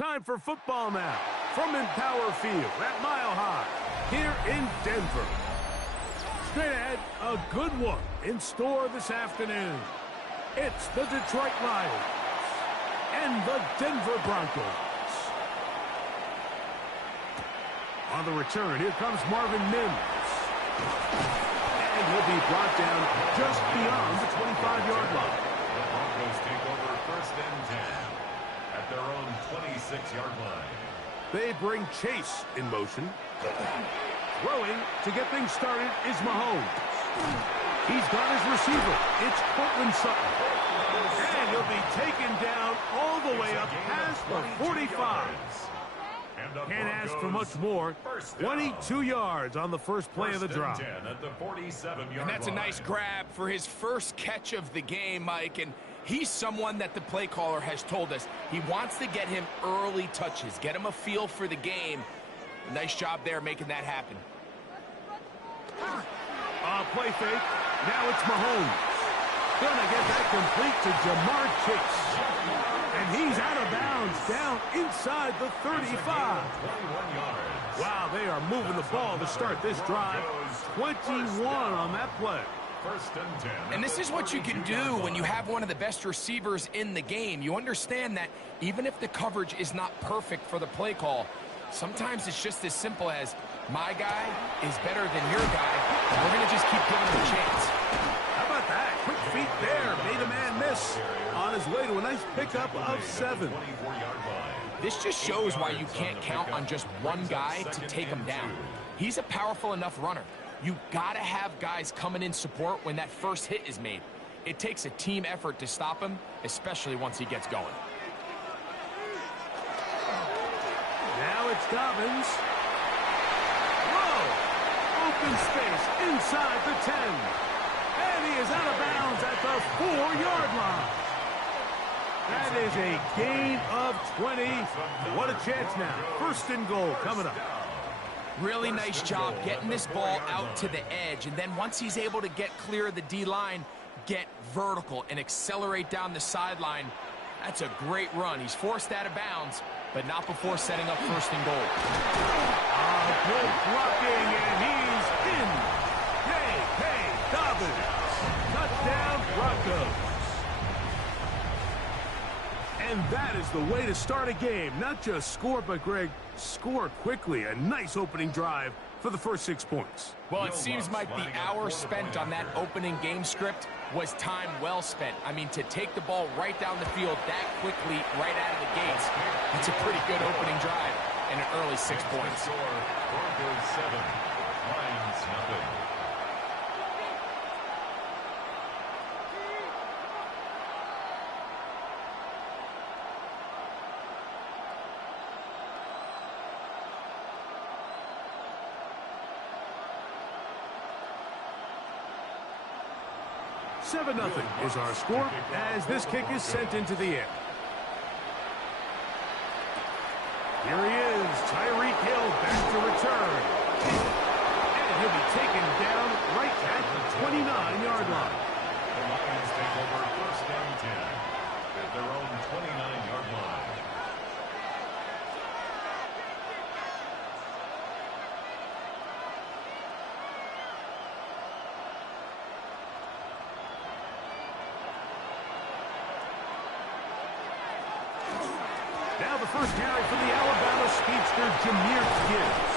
Time for football now from Empower Field at Mile High here in Denver. Straight ahead, a good one in store this afternoon. It's the Detroit Lions and the Denver Broncos. On the return, here comes Marvin Mims. And he'll be brought down just beyond the 25-yard line. The Broncos take over 1st and 10 at their own 26-yard line. They bring Chase in motion. Throwing to get things started is Mahomes. He's got his receiver. It's Cortland Sutton. And he'll be taken down all the way up past the 45. Can't ask for much more. 22 yards on the first play of the drive. And that's a nice grab for his first catch of the game, Mike. And he's someone that the play caller has told us he wants to get him early touches, get him a feel for the game. Nice job there making that happen. Play fake. Now it's Mahomes. Gonna get that complete to Jamar Chase. And he's out of bounds down inside the 35. Wow, they are moving the ball to start this drive. 21 on that play. 1st and 10. And this is what you can do when you have one of the best receivers in the game. You understand that even if the coverage is not perfect for the play call, sometimes it's just as simple as my guy is better than your guy, and we're going to just keep giving him a chance. How about that? Quick feet there. Made a man miss. On his way to a nice pickup of 7. This just shows why you can't count on just one guy to take him down. He's a powerful enough runner. You got to have guys coming in support when that first hit is made. It takes a team effort to stop him, especially once he gets going. Now it's Dobbins. Whoa! Open space inside the 10. And he is out of bounds at the 4-yard line. That is a gain of 20. What a chance now. 1st and goal coming up. Really nice job getting this ball out to the edge. And then once he's able to get clear of the D-line, get vertical and accelerate down the sideline. That's a great run. He's forced out of bounds, but not before setting up 1st and goal. Good blocking, and he's in. J.K. Dobbins. Touchdown, Broncos. And that is the way to start a game. Not just score, but, Greg, score quickly. A nice opening drive for the first 6 points. Well, it seems like the hour spent on that opening game script was time well spent. I mean, to take the ball right down the field that quickly, right out of the gates, that's a pretty good opening drive and an early 6 points. Broncos 7, Lions nothing. Seven 0 is our score as this kick is sent into the air. Here he is, Tyreek Hill back to return. And he'll be taken down right at the 29-yard line. The Lions take over 1st and 10 at their own 29-yard line. Now the first carry for the Alabama speedster, Jahmyr Gibbs.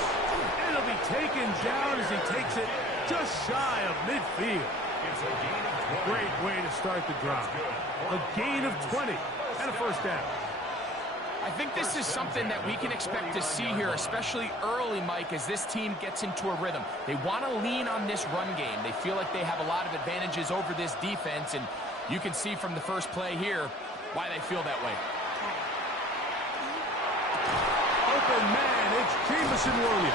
And he'll be taken down as he takes it just shy of midfield. Great way to start the drive. A gain of 20 and a 1st down. I think this is something that we can expect to see here, especially early, Mike, as this team gets into a rhythm. They want to lean on this run game. They feel like they have a lot of advantages over this defense, and you can see from the first play here why they feel that way. Open man, it's Jameson Williams.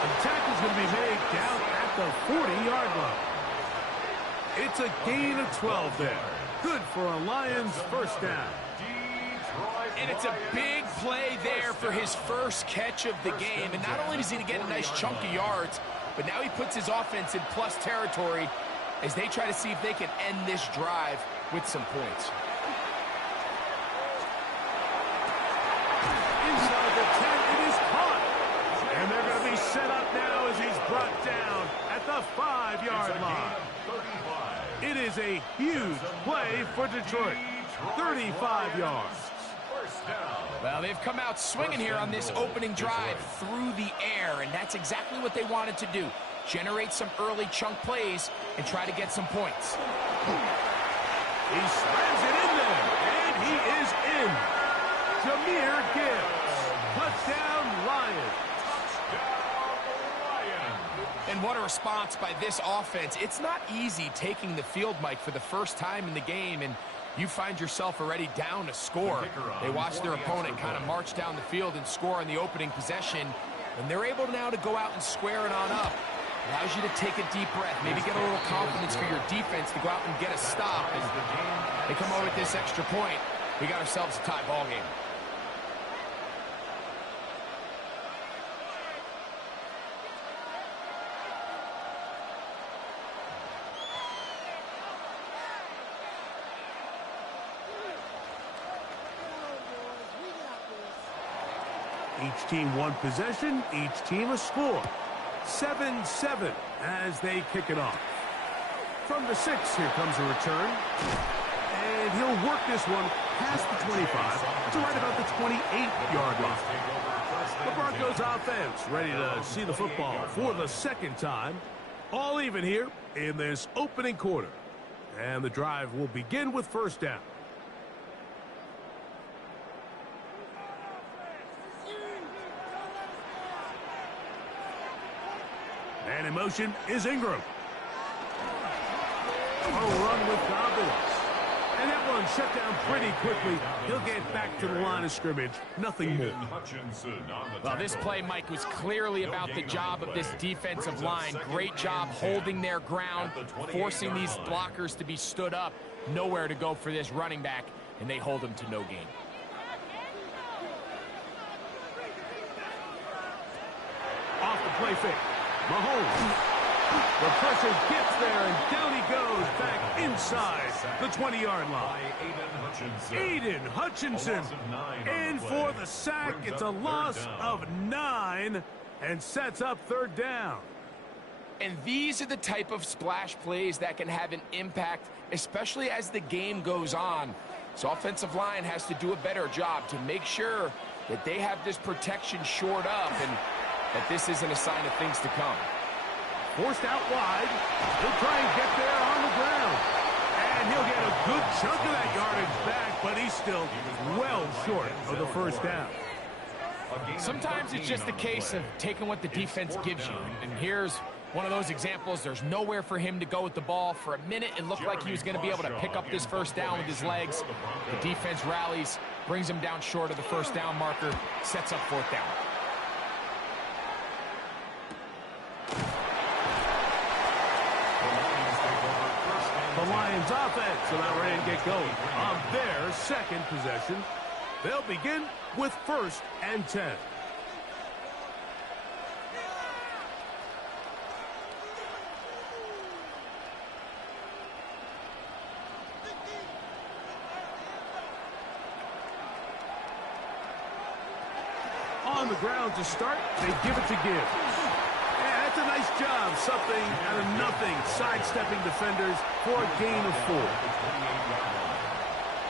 The tackle's going to be made down at the 40-yard line. It's a gain of 12 there. Good for a Lions 1st down. And it's a big play there for his first catch of the game. And not only does he get a nice chunk of yards, but now he puts his offense in plus territory as they try to see if they can end this drive with some points. is a huge play for Detroit. 35 yards. First down. Well, they've come out swinging here on this opening drive through the air, and that's exactly what they wanted to do. Generate some early chunk plays and try to get some points. He slams it in there, and he is in. Jahmyr Gibbs. Touchdown, Lions. And what a response by this offense. It's not easy taking the field, Mike, for the first time in the game, and you find yourself already down a score. They watch their opponent kind of march down the field and score on the opening possession, and they're able now to go out and square it on up. Allows you to take a deep breath, maybe get a little confidence for your defense to go out and get a stop. As they come over with this extra point, we got ourselves a tie ball game. Each team one possession, each team a score. 7-7 as they kick it off. From the 6, here comes a return. And he'll work this one past the 25 to right about the 28-yard line. The Broncos offense ready to see the football for the second time. All even here in this opening quarter. And the drive will begin with first down. And in motion is Ingram. A run with Dobbins. And that one shut down pretty quickly. He'll get back to the line of scrimmage. Nothing more. Well, this play, Mike, was clearly about the job of this defensive line. Great job holding their ground, forcing these blockers to be stood up. Nowhere to go for this running back, and they hold him to no gain. Off the play fake. Mahomes. The pressure gets there, and down he goes back inside the 20-yard line. Aiden Hutchinson in for the sack. It's a loss of 9 and sets up third down. And these are the type of splash plays that can have an impact, especially as the game goes on. So offensive line has to do a better job to make sure that they have this protection shored up and that this isn't a sign of things to come. Forced out wide. He'll try and get there on the ground. And he'll get a good chunk of that yardage back, but he's still well short of the first down. Sometimes it's just a case of taking what the defense gives you. And here's one of those examples. There's nowhere for him to go with the ball. For a minute, it looked like he was going to be able to pick up this first down with his legs. The defense rallies, brings him down short of the first down marker, sets up fourth down. The Lions offense about ready to get going on their second possession. They'll begin with 1st and 10. On the ground to start, they give it to Gibbs. That's a nice job, something out of nothing, sidestepping defenders for a gain of 4.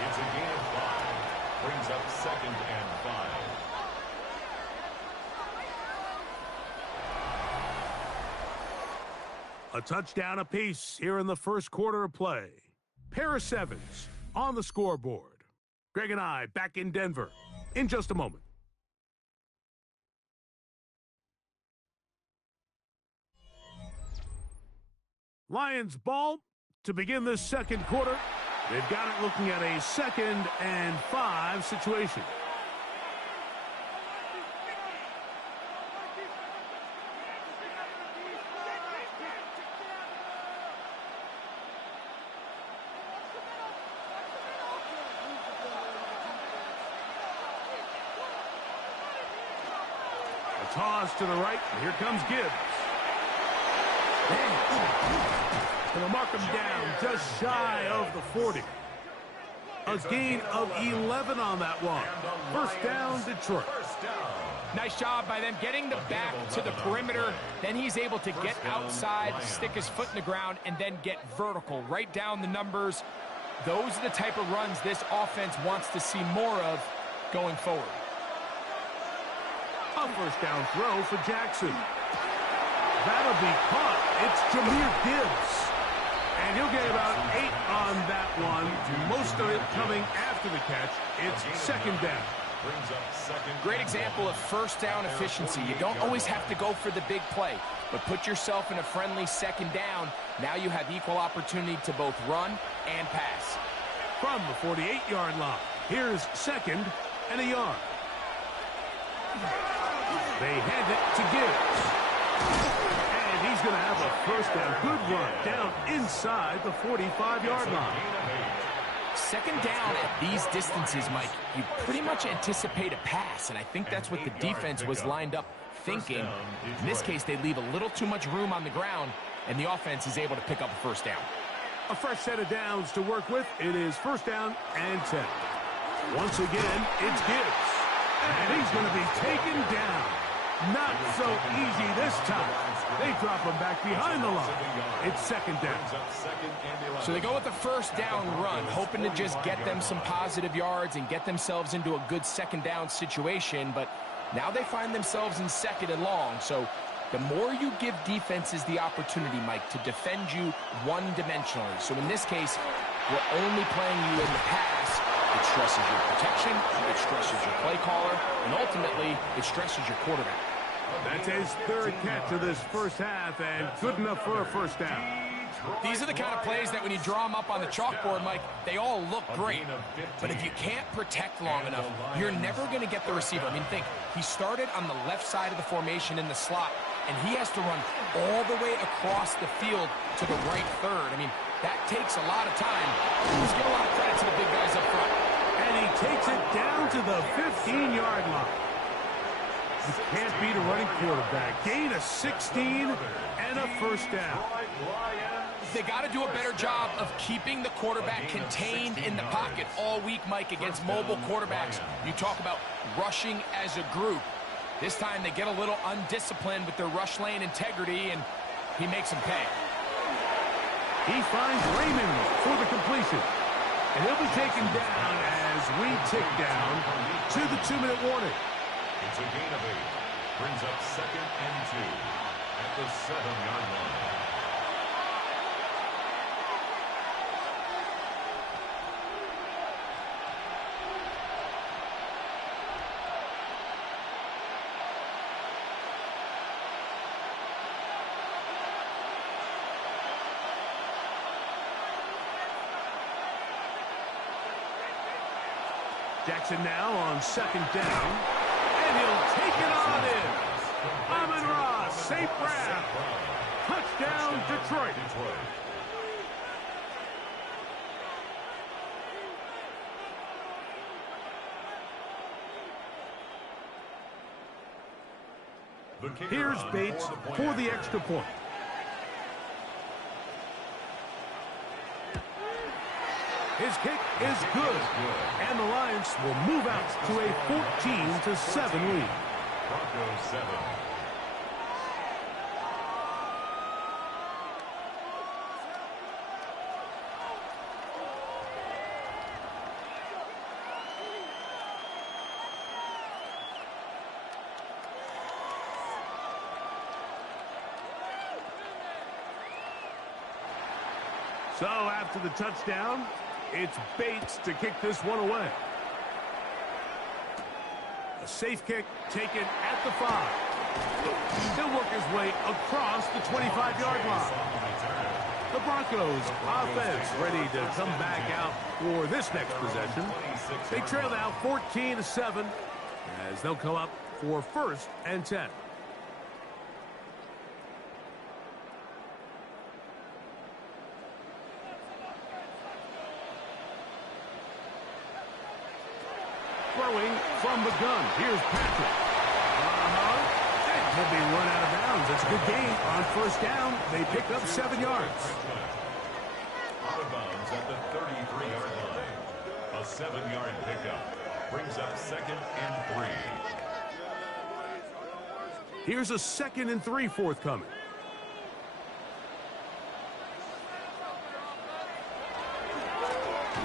It's a gain of 5. Brings up 2nd and 5. A touchdown apiece here in the first quarter of play. Paris Evans on the scoreboard. Greg and I back in Denver in just a moment. Lions ball to begin this second quarter. They've got it looking at a 2nd and 5 situation. A toss to the right, and here comes Gibbs. Going to mark him down just shy of the 40. A gain of 11 on that one. First down, Detroit. First down. Nice job by them getting the back to the perimeter. Then he's able to get outside, stick his foot in the ground, and then get vertical. Right down the numbers. Those are the type of runs this offense wants to see more of going forward. A first down throw for Jackson. That'll be caught. It's Jahmyr Gibbs. And he'll get about 8 on that one. Most of it coming after the catch. It's second down. Great example of first down efficiency. You don't always have to go for the big play, but put yourself in a friendly second down. Now you have equal opportunity to both run and pass. From the 48-yard line, here's second and a yard. They hand it to Gibbs. And he's going to have a first down. Good run down inside the 45-yard line. Second down at these distances, Mike, you pretty much anticipate a pass, and I think that's what the defense was lined up thinking. In this case, they leave a little too much room on the ground, and the offense is able to pick up a first down. A fresh set of downs to work with. It is first down and 10. Once again, it's Gibbs. And he's going to be taken down. Not so easy this time. They drop him back behind the line. It's second down. So they go with the first down run, hoping to just get them some positive yards and get themselves into a good second down situation. But now they find themselves in second and long. So the more you give defenses the opportunity, Mike, to defend you one-dimensionally. So in this case, we're only playing you in the pass. It stresses your protection, it stresses your play caller, and ultimately, it stresses your quarterback. That's his third catch of this first half, and good enough for a first down. These are the kind of plays that when you draw them up on the chalkboard, Mike, they all look great. But if you can't protect long enough, you're never going to get the receiver. I mean, think, he started on the left side of the formation in the slot, and he has to run all the way across the field to the right third. I mean, that takes a lot of time. Let's give a lot of credit to the big guys up front. And he takes it down to the 15-yard line. You can't beat a running quarterback. Gain of 16 and a first down. They got to do a better job of keeping the quarterback contained in the pocket all week, Mike, against mobile quarterbacks. You talk about rushing as a group. This time they get a little undisciplined with their rush lane integrity, and he makes them pay. He finds Raymond for the completion. And he'll be taken down as we tick down to the 2-minute warning. It's a gain of 8. Brings up second and 2 at the 7-yard line. Jackson now on second down, and he'll take it on in. Amon-Ra, safe grab. Touchdown, Detroit. Here's Bates for the extra point. His kick is good, and the Lions will move out to a 14-7 lead. Broncos 7. So after the touchdown, it's Bates to kick this one away. A safe kick taken at the 5. He'll work his way across the 25-yard line. The Broncos offense ready to come back out for this next possession. They trail now 14-7 as they'll come up for first and 10. Throwing from the gun. Here's Patrick. And he'll be run out of bounds. It's a good game on first down. They pick up 7 yards. Out of bounds at the 33-yard line. A 7-yard pickup. Brings up second and 3. Here's a 2nd and 3 forthcoming.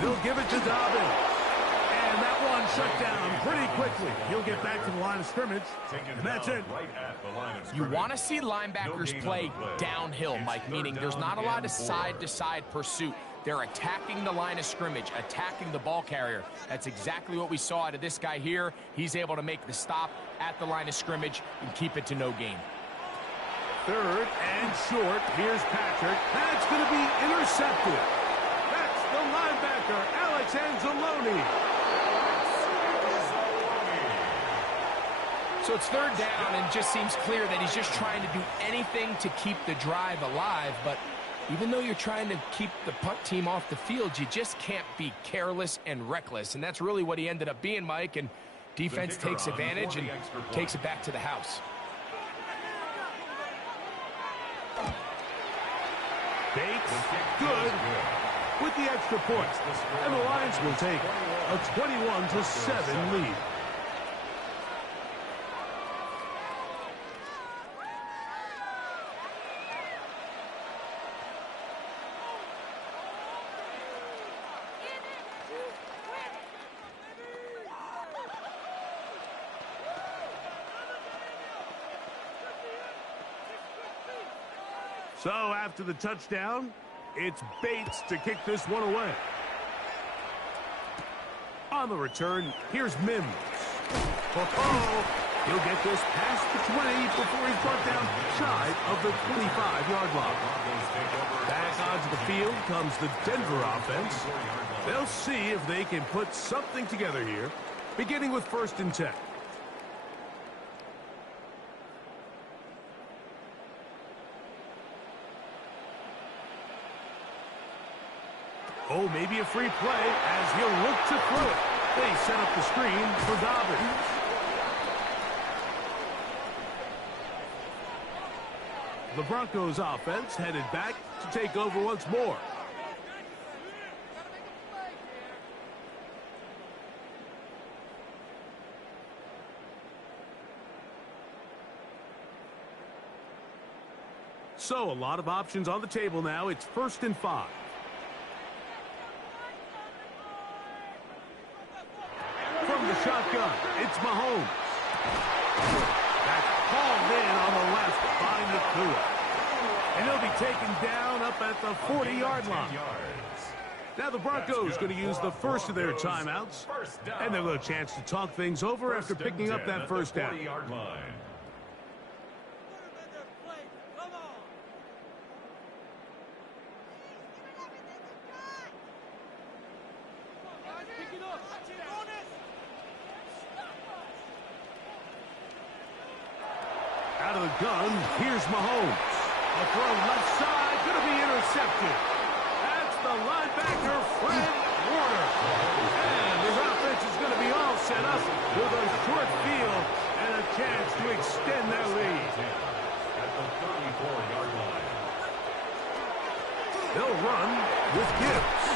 They'll give it to Dobbins. And that one shut down pretty quickly. He'll get back to the line of scrimmage. And that's it. You want to see linebackers play downhill, Mike, meaning there's not a lot of side-to-side pursuit. They're attacking the line of scrimmage, attacking the ball carrier. That's exactly what we saw out of this guy here. He's able to make the stop at the line of scrimmage and keep it to no gain. 3rd and short. Here's Patrick. That's going to be intercepted. That's the linebacker, Alex Anzalone. So it's 3rd down, and it just seems clear that he's just trying to do anything to keep the drive alive. But even though you're trying to keep the punt team off the field, you just can't be careless and reckless. And that's really what he ended up being, Mike. And defense takes advantage and takes it back to the house. Bates, good with the extra point. And the Lions will take a 21-7 lead. So after the touchdown, it's Bates to kick this one away. On the return, here's Mims. He'll get this past the 20 before he's brought down shy of the 25-yard line. Back onto the field comes the Denver offense. They'll see if they can put something together here, beginning with 1st and 10. Oh, maybe a free play as he'll look to throw it. They set up the screen for Dobbins. The Broncos offense headed back to take over once more. So a lot of options on the table now. It's 1st and 5. From the shotgun, it's Mahomes. That's hauled in on the left by Nakua. And he'll be taken down up at the 40-yard line. Now the Broncos going to use the first of their timeouts. And they'll have a chance to talk things over after picking up that first down. Out of the gun, here's Mahomes. A throw left side, going to be intercepted. That's the linebacker, Fred Warner. And his offense is going to be all set up with a short field and a chance to extend their lead. At the 34-yard line. They'll run with Gibbs.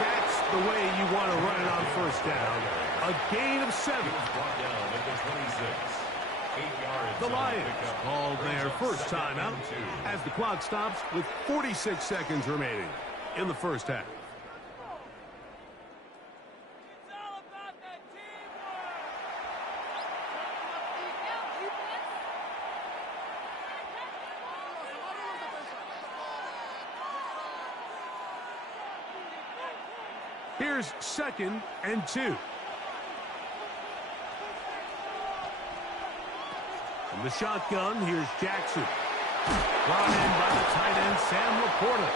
That's the way you want to run it on 1st down. A gain of 7. Brought down at the 26. 8 yards. The Lions called their first timeout as the clock stops with 46 seconds remaining in the first half. It's all about that teamwork. Here's 2nd and 2. From the shotgun, here's Jackson. Brought in by the tight end, Sam Laporta.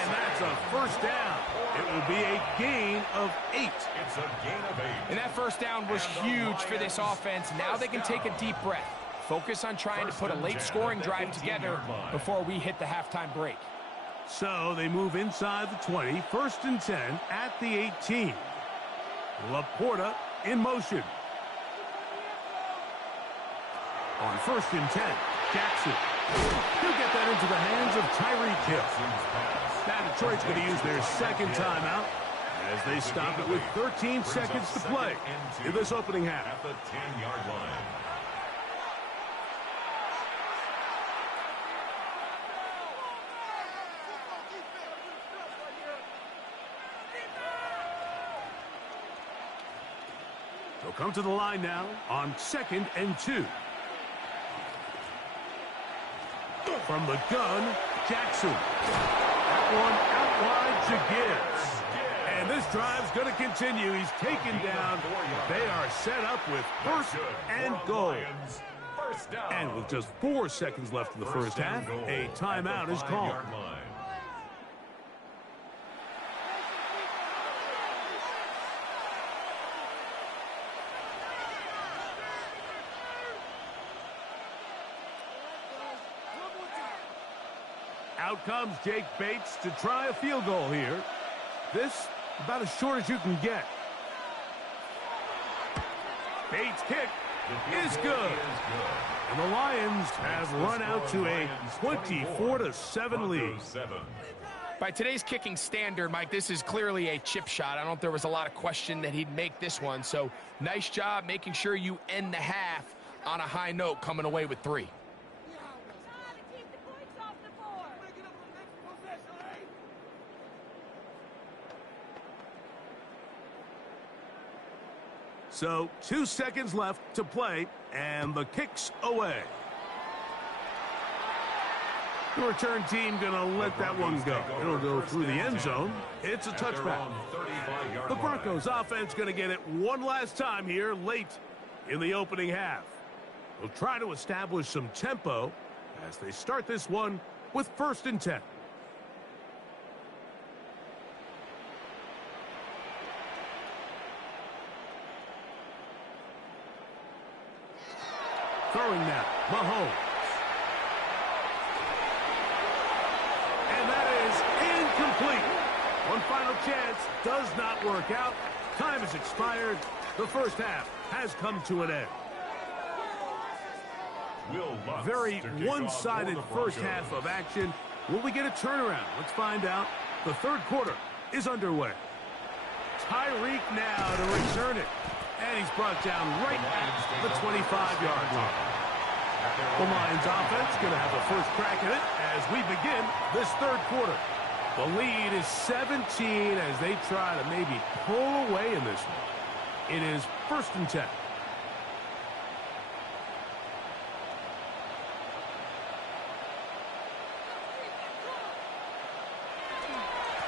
And that's a first down. It will be a gain of 8. It's a gain of 8. And that first down was huge for this offense. Now they can take a deep breath. Focus on trying to put a late scoring drive together before we hit the halftime break. So they move inside the 20, 1st and 10 at the 18. Laporta in motion. On 1st and 10, Jackson. He'll get that into the hands of Tyreek Hill. Now Detroit's going to use their 2nd timeout as they stop it with 13 seconds to play in this opening half. At the 10-yard line. come to the line now on 2nd and 2. From the gun, Jackson. That one out wide to Gibbs. And this drive's going to continue. He's taken down. They are set up with 1st and goal. And with just 4 seconds left in the first half, a timeout is called. Out comes Jake Bates to try a field goal here. This about as short as you can get. Bates' kick is good. And the Lions have run out to a 24-7 lead. By today's kicking standard, Mike, this is clearly a chip shot. I don't know if there was a lot of question that he'd make this one. So nice job making sure you end the half on a high note, coming away with 3. So 2 seconds left to play, and the kick's away. The return team going to let that one go. It'll go through the end zone. It's a touchback. The Broncos offense going to get it one last time here late in the opening half. They'll try to establish some tempo as they start this one with 1st and 10. Throwing now, Mahomes. And that is incomplete. One final chance does not work out. Time has expired. The first half has come to an end. Very one-sided first half of action. Will we get a turnaround? Let's find out. The third quarter is underway. Tyreek now to return it. And he's brought down right at the 25-yard line. The Lions offense going to have a first crack at it as we begin this third quarter. The lead is 17 as they try to maybe pull away in this one. It is 1st and 10.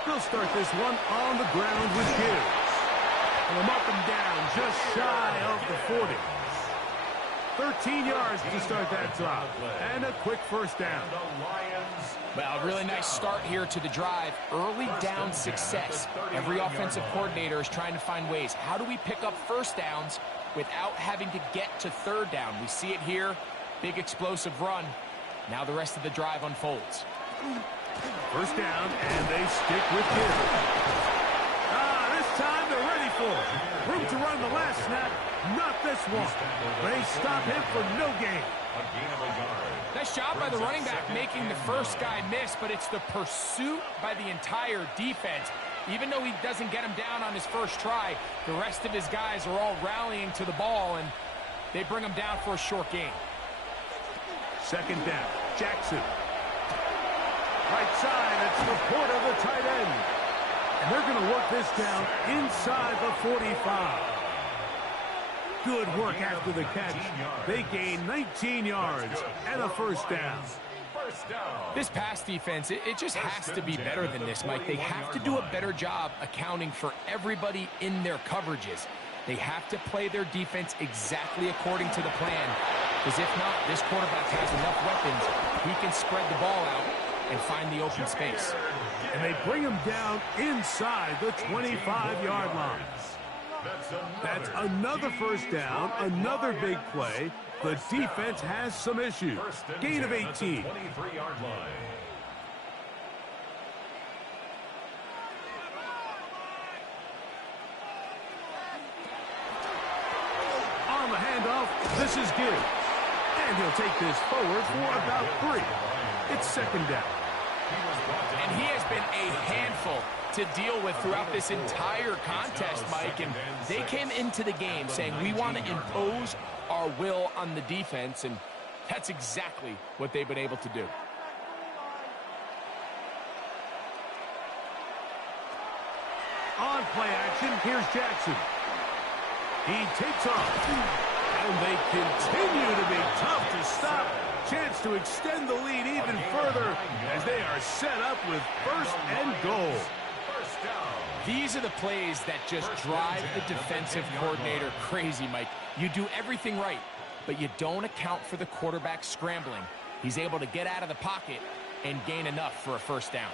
They'll start this one on the ground with Gibbs. And they'll mark him down just shy of the 40. 13 yards to start that drive. And a quick first down. Well, a really nice start here to the drive. Early down success. Every offensive coordinator is trying to find ways. How do we pick up first downs without having to get to third down? We see it here. Big explosive run. Now the rest of the drive unfolds. First down, and they stick with Gibbs. This time they're ready for it. Room to run the last snap. Not this one. They stop him for no gain. Nice job by the running back making the first guy miss, but it's the pursuit by the entire defense. Even though he doesn't get him down on his first try, the rest of his guys are all rallying to the ball, and they bring him down for a short gain. Second down, Jackson. Right side, it's the Porter, the tight end. And they're going to work this down inside the 45. Good work after the catch. They gain 19 yards and a first down. This pass defense, it just has to be better than this, Mike. They have to do a better job accounting for everybody in their coverages. They have to play their defense exactly according to the plan. Because if not, this quarterback has enough weapons. He can spread the ball out and find the open space. And they bring him down inside the 25-yard line. That's another first down, another big play. The defense has some issues. Gain of 18. On the handoff, this is Gibbs. And he'll take this forward for about 3. It's second down. And he has been a handful to deal with throughout this entire contest, Mike. And they came into the game saying, we want to impose our will on the defense, and that's exactly what they've been able to do. On play action, here's Jackson. He takes off. And they continue to be tough to stop. Chance to extend the lead even further as they are set up with first and goal. These are the plays that just drive the defensive coordinator crazy, Mike. You do everything right, but you don't account for the quarterback scrambling. He's able to get out of the pocket and gain enough for a first down.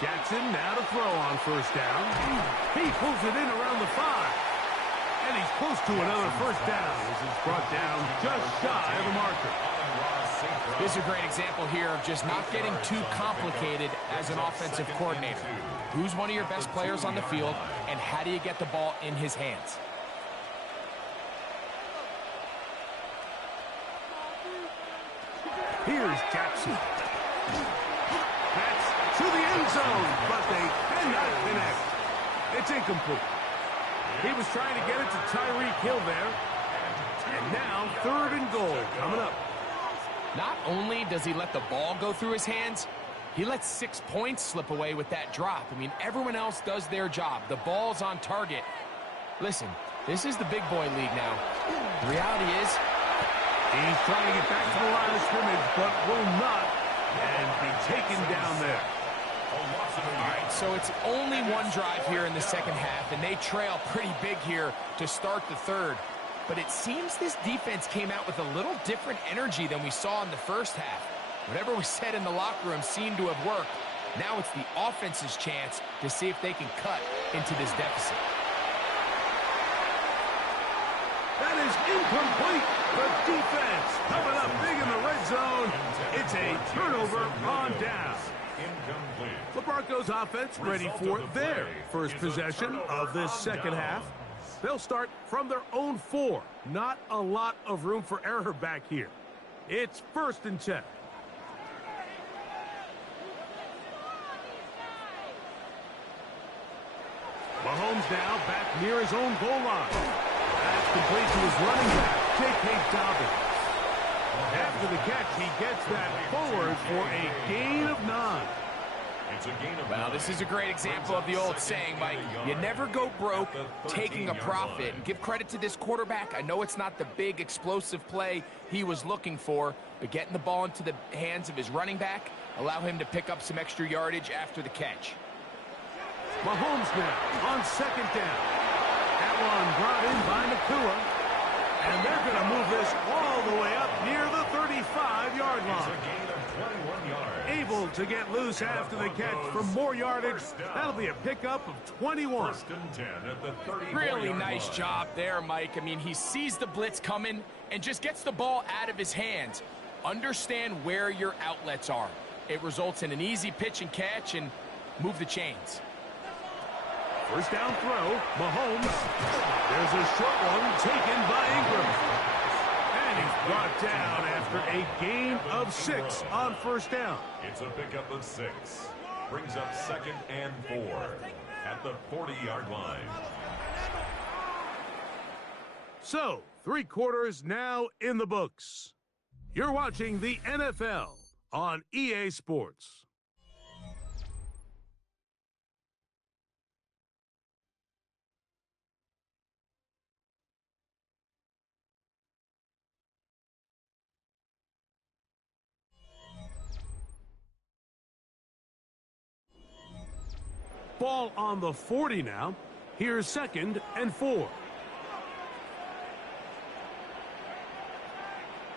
Jackson now to throw on first down. He pulls it in around the 5. And he's close to another first down as he's brought down just shy of the marker. This is a great example here of just not getting too complicated as an offensive coordinator. Who's one of your best players on the field, and how do you get the ball in his hands? Here's Jackson. That's to the end zone, but they cannot connect. It's incomplete. He was trying to get it to Tyreek Hill there. And now, 3rd and goal coming up. Not only does he let the ball go through his hands, he lets 6 points slip away with that drop. I mean, everyone else does their job. The ball's on target. Listen, this is the big boy league now. The reality is, he's trying to get back to the line of scrimmage, but will not, and be taken down there. All right, so it's only one drive here in the second half, and they trail pretty big here to start the third. But it seems this defense came out with a little different energy than we saw in the first half. Whatever was said in the locker room seemed to have worked. Now it's the offense's chance to see if they can cut into this deficit. That is incomplete. The defense coming up big in the red zone. It's a turnover on down. The Broncos offense ready for their first possession of this second half. They'll start from their own 4. Not a lot of room for error back here. It's 1st and 10. Mahomes now back near his own goal line. That's complete to his running back, J.K. Dobbins. After the catch, he gets that forward for a gain of 9. Well, this is a great example of the old saying, Mike. You never go broke taking a profit. Give credit to this quarterback. I know it's not the big explosive play he was looking for, but getting the ball into the hands of his running back allow him to pick up some extra yardage after the catch. Mahomes now on 2nd down. That one brought in by Nakua. And they're going to move this all the way up near the 35-yard line. It's a gain of 21 yards. Able to get loose after the catch for more yardage. That'll be a pickup of 21. 1st and 10 at the 34-yard Really nice line. job there, Mike. I mean, he sees the blitz coming and just gets the ball out of his hands. Understand where your outlets are. It results in an easy pitch and catch and move the chains. First down throw, Mahomes. There's a short one taken by Ingram. And he's brought down after a gain of 6 on first down. It's a pickup of 6. Brings up 2nd and 4 at the 40-yard line. So, 3 quarters now in the books. You're watching the NFL on EA Sports. Ball on the 40 now. Here's 2nd and 4.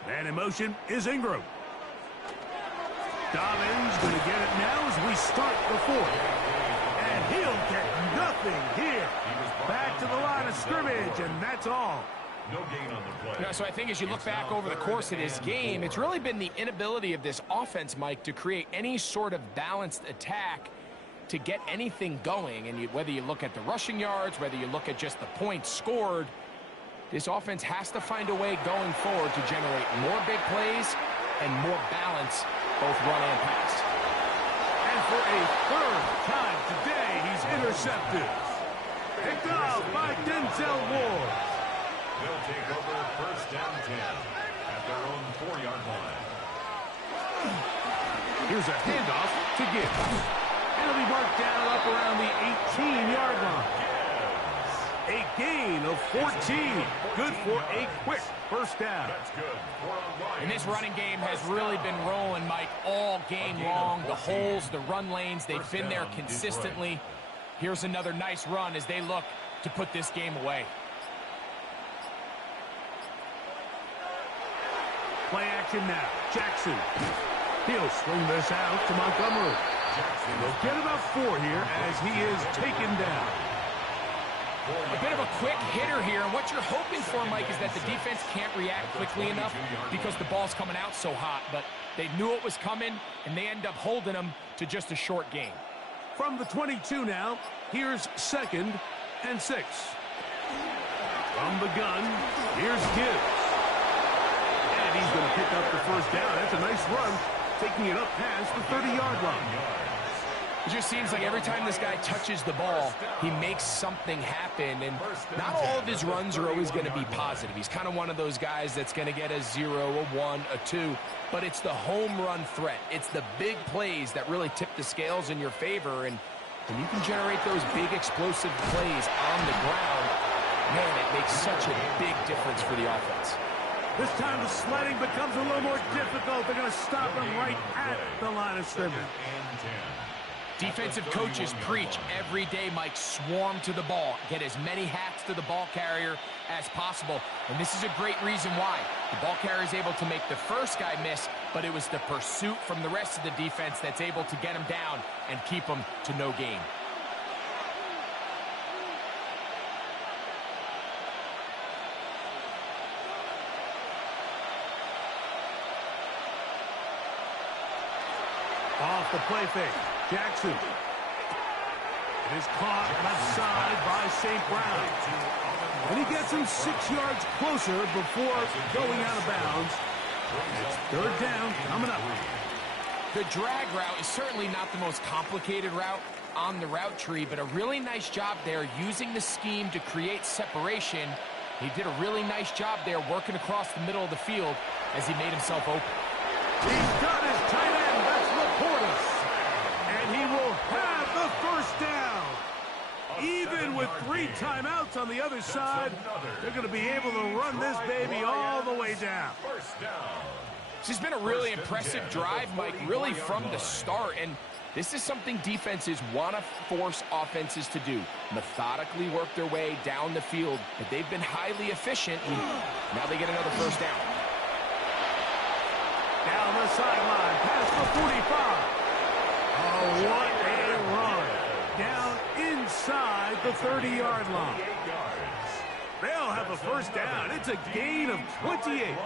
Man in motion is Ingram. Dobbins going to get it now as we start the 4th. And he'll get nothing here. Back to the line of scrimmage, and that's all. No gain on the play. You know, so I think as you look back over the course of this game, it's really been the inability of this offense, Mike, to create any sort of balanced attack to get anything going. And whether you look at the rushing yards, whether you look at just the points scored, this offense has to find a way going forward to generate more big plays and more balance, both run and pass. And for a 3rd time today, he's intercepted. Picked off by Denzel Ward. They'll take over 1st and 10 at their own 4-yard line. Here's a handoff to Gibbs. It'll be marked down up around the 18-yard line. A gain of 14. Good for a quick first down. That's good. And this running game has really been rolling, Mike, all game long. The holes, the run lanes, they've been there consistently. Here's another nice run as they look to put this game away. Play action now. Jackson. He'll swing this out to Montgomery. They'll get about 4 here as he is taken down. A bit of a quick hitter here, and what you're hoping for, Mike, is that the defense can't react quickly enough because the ball's coming out so hot, but they knew it was coming, and they end up holding them to just a short gain. From the 22 now, here's 2nd and 6. From the gun, here's Gibbs. And he's going to pick up the first down. That's a nice run, taking it up past the 30-yard line. It just seems like every time this guy touches the ball, he makes something happen, and not all of his runs are always going to be positive. He's kind of one of those guys that's going to get a 0, a 1, a 2, but it's the home run threat. It's the big plays that really tip the scales in your favor, and when you can generate those big explosive plays on the ground, man, it makes such a big difference for the offense. This time the sledding becomes a little more difficult. They're going to stop him right at the line of scrimmage. Defensive coaches preach every day, Mike, swarm to the ball. Get as many hacks to the ball carrier as possible. And this is a great reason why. The ball carrier is able to make the first guy miss, but it was the pursuit from the rest of the defense that's able to get him down and keep him to no gain. Off the play fake. Jackson. It is caught left side by St. Brown. And he gets him 6 yards closer before going out of bounds. It's 3rd down coming up. The drag route is certainly not the most complicated route on the route tree, but a really nice job there using the scheme to create separation. He did a really nice job there working across the middle of the field as he made himself open. He's got his tight end. That's Laporta. And he will have the first down. Even with 3 timeouts on the other side, they're going to be able to run this baby all the way down. This has been a really impressive drive, Mike, really from the start. And this is something defenses want to force offenses to do. Methodically work their way down the field. But they've been highly efficient. And now they get another first down. Down the sideline, past the 45. Oh, what a run. Down inside the 30-yard line. They'll have a first down. It's a gain of 28.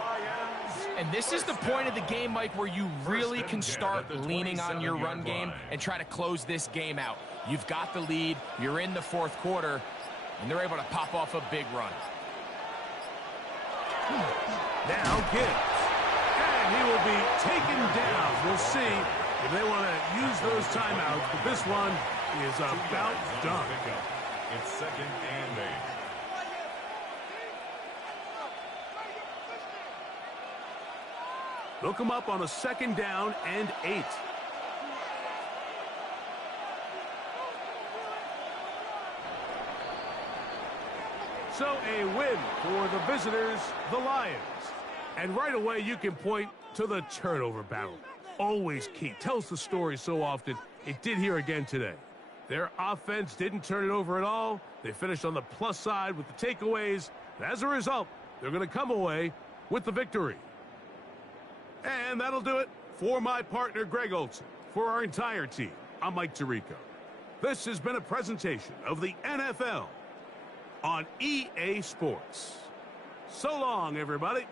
And this is the point of the game, Mike, where you really can start leaning on your run game and try to close this game out. You've got the lead. You're in the 4th quarter, and they're able to pop off a big run. Now Gibbs. And he will be taken down. We'll see if they want to use those timeouts, but this one is about done. It's 2nd and 8. Look him up on a 2nd down and 8. So a win for the visitors, the Lions. And right away you can point to the turnover battle. Always key. Tells the story so often. It did here again today. Their offense didn't turn it over at all. They finished on the plus side with the takeaways. And as a result, they're going to come away with the victory. And that'll do it for my partner, Greg Olson. For our entire team, I'm Mike Tirico. This has been a presentation of the NFL on EA Sports. So long, everybody.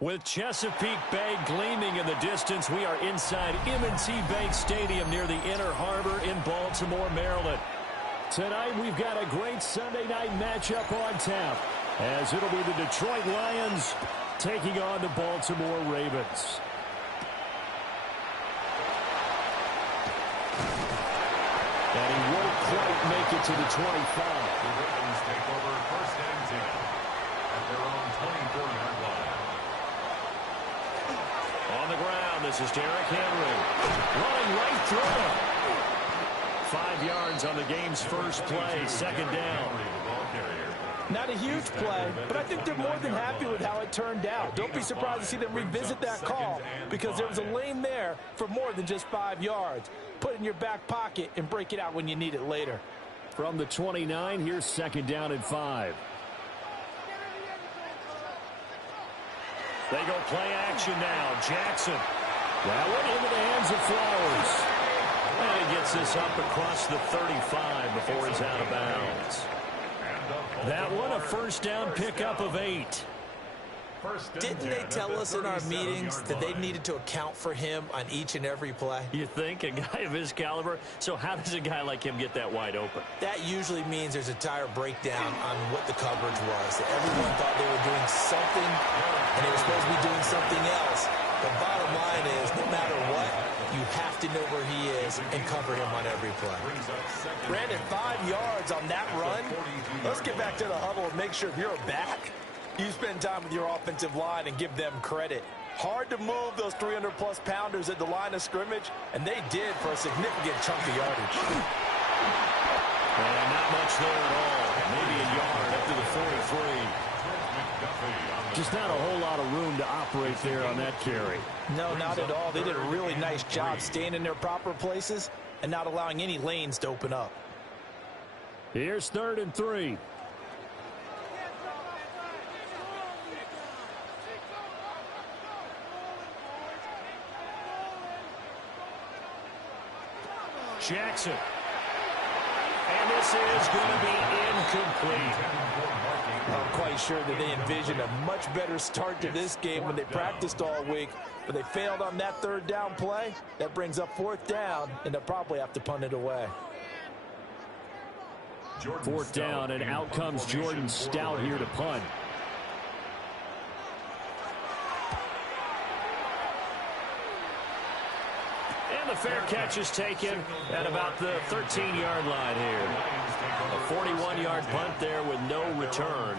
With Chesapeake Bay gleaming in the distance, we are inside M&T Bank Stadium near the Inner Harbor in Baltimore, Maryland. Tonight, we've got a great Sunday night matchup on tap, as it'll be the Detroit Lions taking on the Baltimore Ravens. And he won't quite make it to the 25. The Ravens take over first and 10 at their own 24-yard line. On the ground, this is Derrick Henry. Running right through him. 5 yards on the game's first play, second down. Not a huge play, but I think they're more than happy with how it turned out. Don't be surprised to see them revisit that call, because there was a lane there for more than just 5 yards. Put it in your back pocket and break it out when you need it later. From the 29, here's second down and 5. They go play action now. Jackson. That one into the hands of Flowers. And he gets this up across the 35 before he's out of bounds. That one a first down pickup of 8. Didn't they tell us in our meetings that they needed to account for him on each and every play? You think? A guy of his caliber? So how does a guy like him get that wide open? That usually means there's a entire breakdown on what the coverage was. Everyone thought they were doing something, and they were supposed to be doing something else. The bottom line is, no matter what, you have to know where he is and cover him on every play. Brandon, 5 yards on that run. Let's get back to the huddle and make sure if you're a back, you spend time with your offensive line and give them credit. Hard to move those 300-plus pounders at the line of scrimmage, and they did for a significant chunk of yardage. And not much there at all. Maybe a yard up to the 43. Just not a whole lot of room to operate there on that carry. No, not at all. They did a really nice job staying in their proper places and not allowing any lanes to open up. Here's 3rd and 3. Jackson. And this is going to be incomplete. I'm quite sure that they envisioned a much better start to this game when they practiced all week, but they failed on that 3rd down play. That brings up 4th down, and they'll probably have to punt it away. 4th down, and out comes Jordan Stout here to punt. And the the fair catch is taken at about the 13-yard line here. A 41-yard punt there with no return.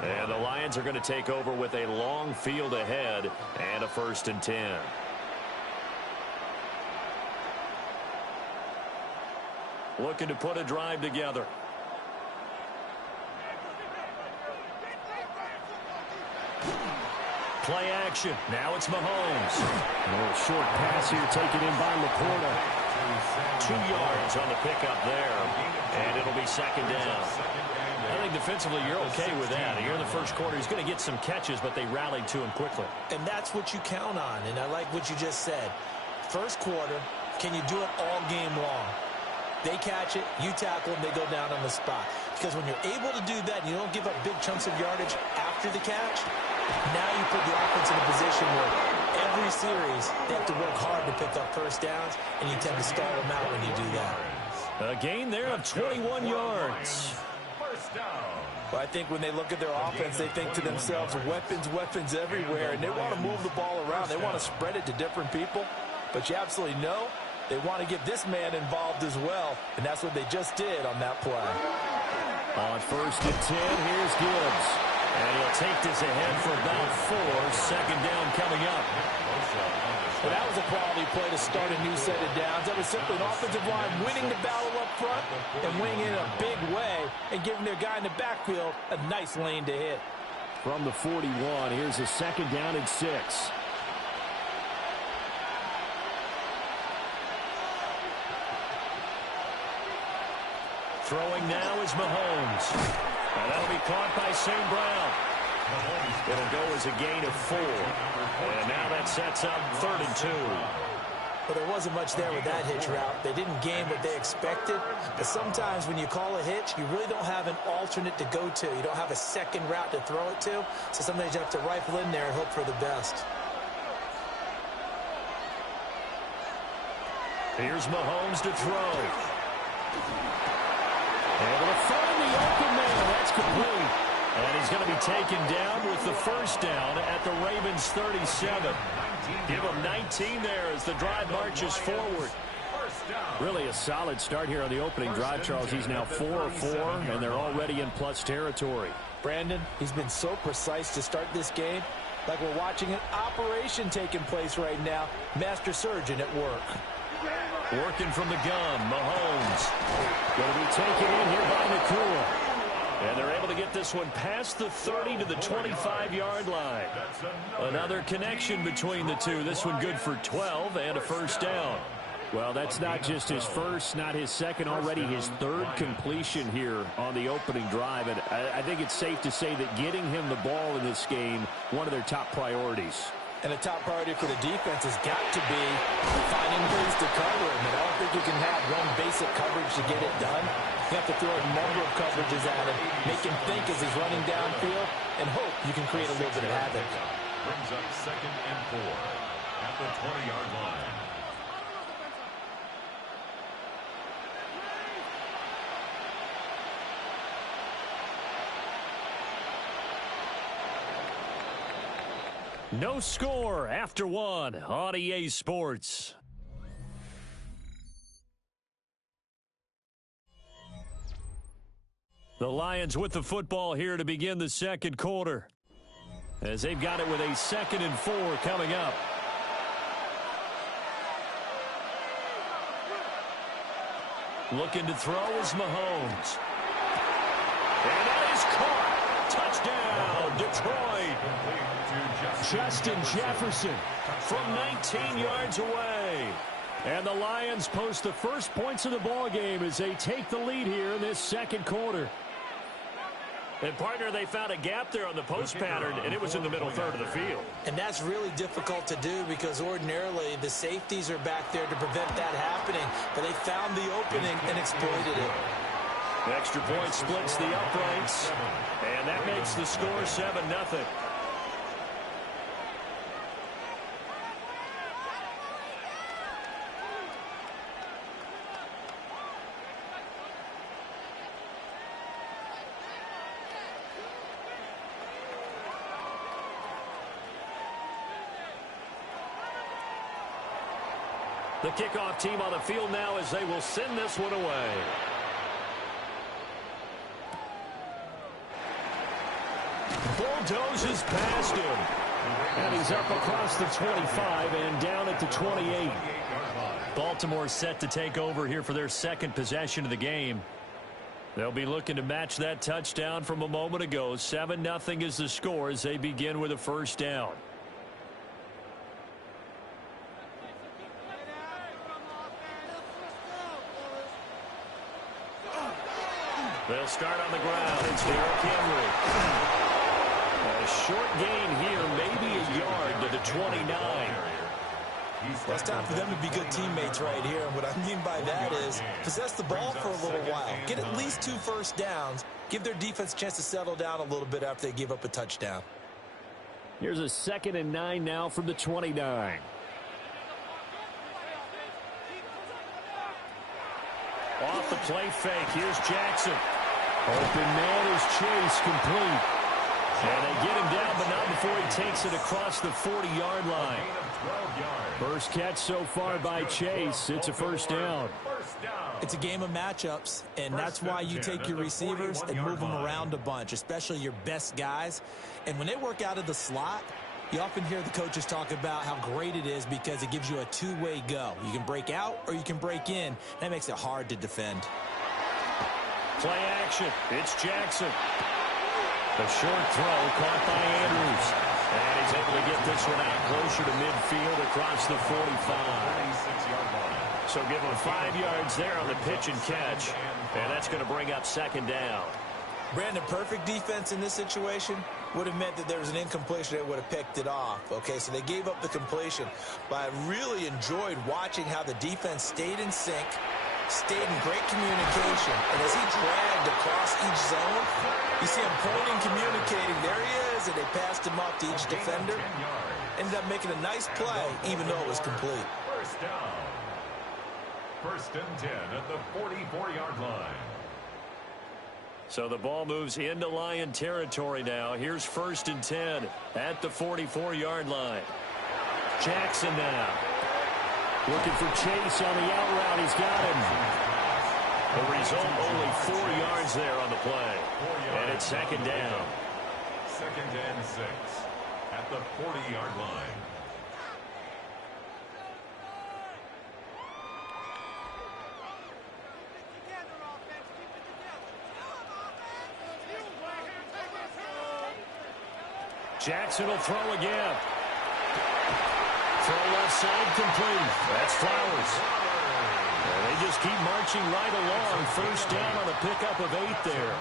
And the Lions are going to take over with a long field ahead and a 1st and 10. Looking to put a drive together. Play action. Now it's Mahomes. A little short pass here taken in by Laporta. 2 yards on the pickup there. And it'll be 2nd down. I think defensively you're okay with that. Here in the 1st quarter, he's going to get some catches, but they rallied to him quickly. And that's what you count on. And I like what you just said. 1st quarter, can you do it all game long? They catch it, you tackle them, they go down on the spot. Because when you're able to do that and you don't give up big chunks of yardage after the catch, now you put the offense in a position where every series they have to work hard to pick up 1st downs, and you tend to stall them out when you do that. A gain there of 21 yards. Well, I think when they look at their offense, they think to themselves, weapons everywhere, and they want to move the ball around. They want to spread it to different people, but you absolutely know they want to get this man involved as well, and that's what they just did on that play. On 1st and 10, here's Gibbs. And he'll take this ahead for about 4. 2nd down coming up. Well, that was a quality play to start a new set of downs. That was simply an offensive line winning the battle up front and winning in a big way and giving their guy in the backfield a nice lane to hit. From the 41, here's a 2nd down and 6. Throwing now is Mahomes. And that'll be caught by St. Brown. It'll go as a gain of 4. And now that sets up 3rd and 2. But there wasn't much there with that hitch route. They didn't gain what they expected. But sometimes when you call a hitch, you really don't have an alternate to go to. You don't have a second route to throw it to. So sometimes you have to rifle in there and hope for the best. Here's Mahomes to throw. Able to find the open man. That's complete. And he's going to be taken down with the 1st down at the Ravens' 37. Give him 19 there as the drive marches forward. Really a solid start here on the opening drive, Charles. He's now 4 of 4, and they're already in plus territory. Brandon, he's been so precise to start this game. Like we're watching an operation taking place right now. Master surgeon at work. Working from the gun, Mahomes. Going to be taken in here by Nakua. And they're able to get this one past the 30 to the 25-yard line. Another connection between the two. This one good for 12 and a 1st down. Well, that's not just his first, not his second, already his 3rd completion here on the opening drive. And I think it's safe to say that getting him the ball in this game, one of their top priorities. And a top priority for the defense has got to be finding ways to cover him. And I don't think you can have one basic coverage to get it done. You have to throw a number of coverages at him, make him think as he's running downfield, and hope you can create a little bit of havoc. Brings up 2nd and 4 at the 20-yard line. No score after 1 on EA Sports. The Lions with the football here to begin the 2nd quarter, as they've got it with a 2nd and 4 coming up. Looking to throw is Mahomes. And that is caught. Touchdown, Detroit. Justin Jefferson from 19 yards away. And the Lions post the first points of the ball game as they take the lead here in this 2nd quarter. And, partner, they found a gap there on the post pattern, and it was in the middle 3rd of the field. And that's really difficult to do because ordinarily the safeties are back there to prevent that happening. But they found the opening and exploited it. The extra point splits the uprights, and that makes the score 7-0. The kickoff team on the field now as they will send this one away. Bulldozes past him. And he's up across the 25 and down at the 28. Baltimore set to take over here for their second possession of the game. They'll be looking to match that touchdown from a moment ago. 7-0 is the score as they begin with a first down. They'll start on the ground. It's Derrick Henry. A short gain here, maybe a yard to the 29. Well, it's time for them to be good teammates right here. And what I mean by that is possess the ball for a little while. Get at least 2 first downs. Give their defense a chance to settle down a little bit after they give up a touchdown. Here's a 2nd and 9 now from the 29. Off the play fake. Here's Jackson. Open man is Chase, complete. And they get him down, but not before he takes it across the 40-yard line. First catch so far by Chase. It's a first down. It's a game of matchups, and that's why you take your receivers and move them around a bunch, especially your best guys. And when they work out of the slot, you often hear the coaches talk about how great it is because it gives you a two-way go. You can break out or you can break in. That makes it hard to defend. Play action. It's Jackson. The short throw caught by Andrews. And he's able to get this one out closer to midfield across the 45. So give him 5 yards there on the pitch and catch. And that's going to bring up 2nd down. Brandon, perfect defense in this situation would have meant that there was an incompletion that would have picked it off. Okay, so they gave up the completion. But I really enjoyed watching how the defense stayed in sync, stayed in great communication. And as he dragged across each zone, you see him pointing, communicating. There he is, and they passed him off to each defender. Ended up making a nice play, even though it was complete. First down. 1st and 10 at the 44-yard line. So the ball moves into Lion territory now. Here's 1st and 10 at the 44-yard line. Jackson now. Looking for Chase on the out route. He's got him. The result, only 4 yards there on the play. And it's 2nd down. 2nd and 6 at the 40-yard line. Jackson will throw again. Throw left side complete. That's Flowers. And they just keep marching right along. First down on a pickup of 8 there.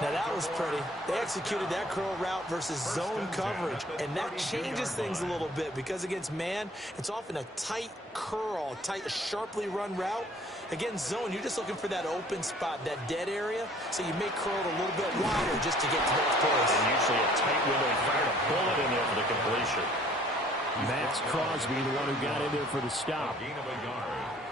Now that was pretty. They executed that curl route versus zone coverage, and that changes things a little bit because against man, it's often a tight curl, tight, sharply run route. Against zone, you're just looking for that open spot, that dead area, so you may curl it a little bit wider just to get to those plays. And usually a tight window and fired a bullet in there for the completion. Max Crosby, the one who got in there for the stop.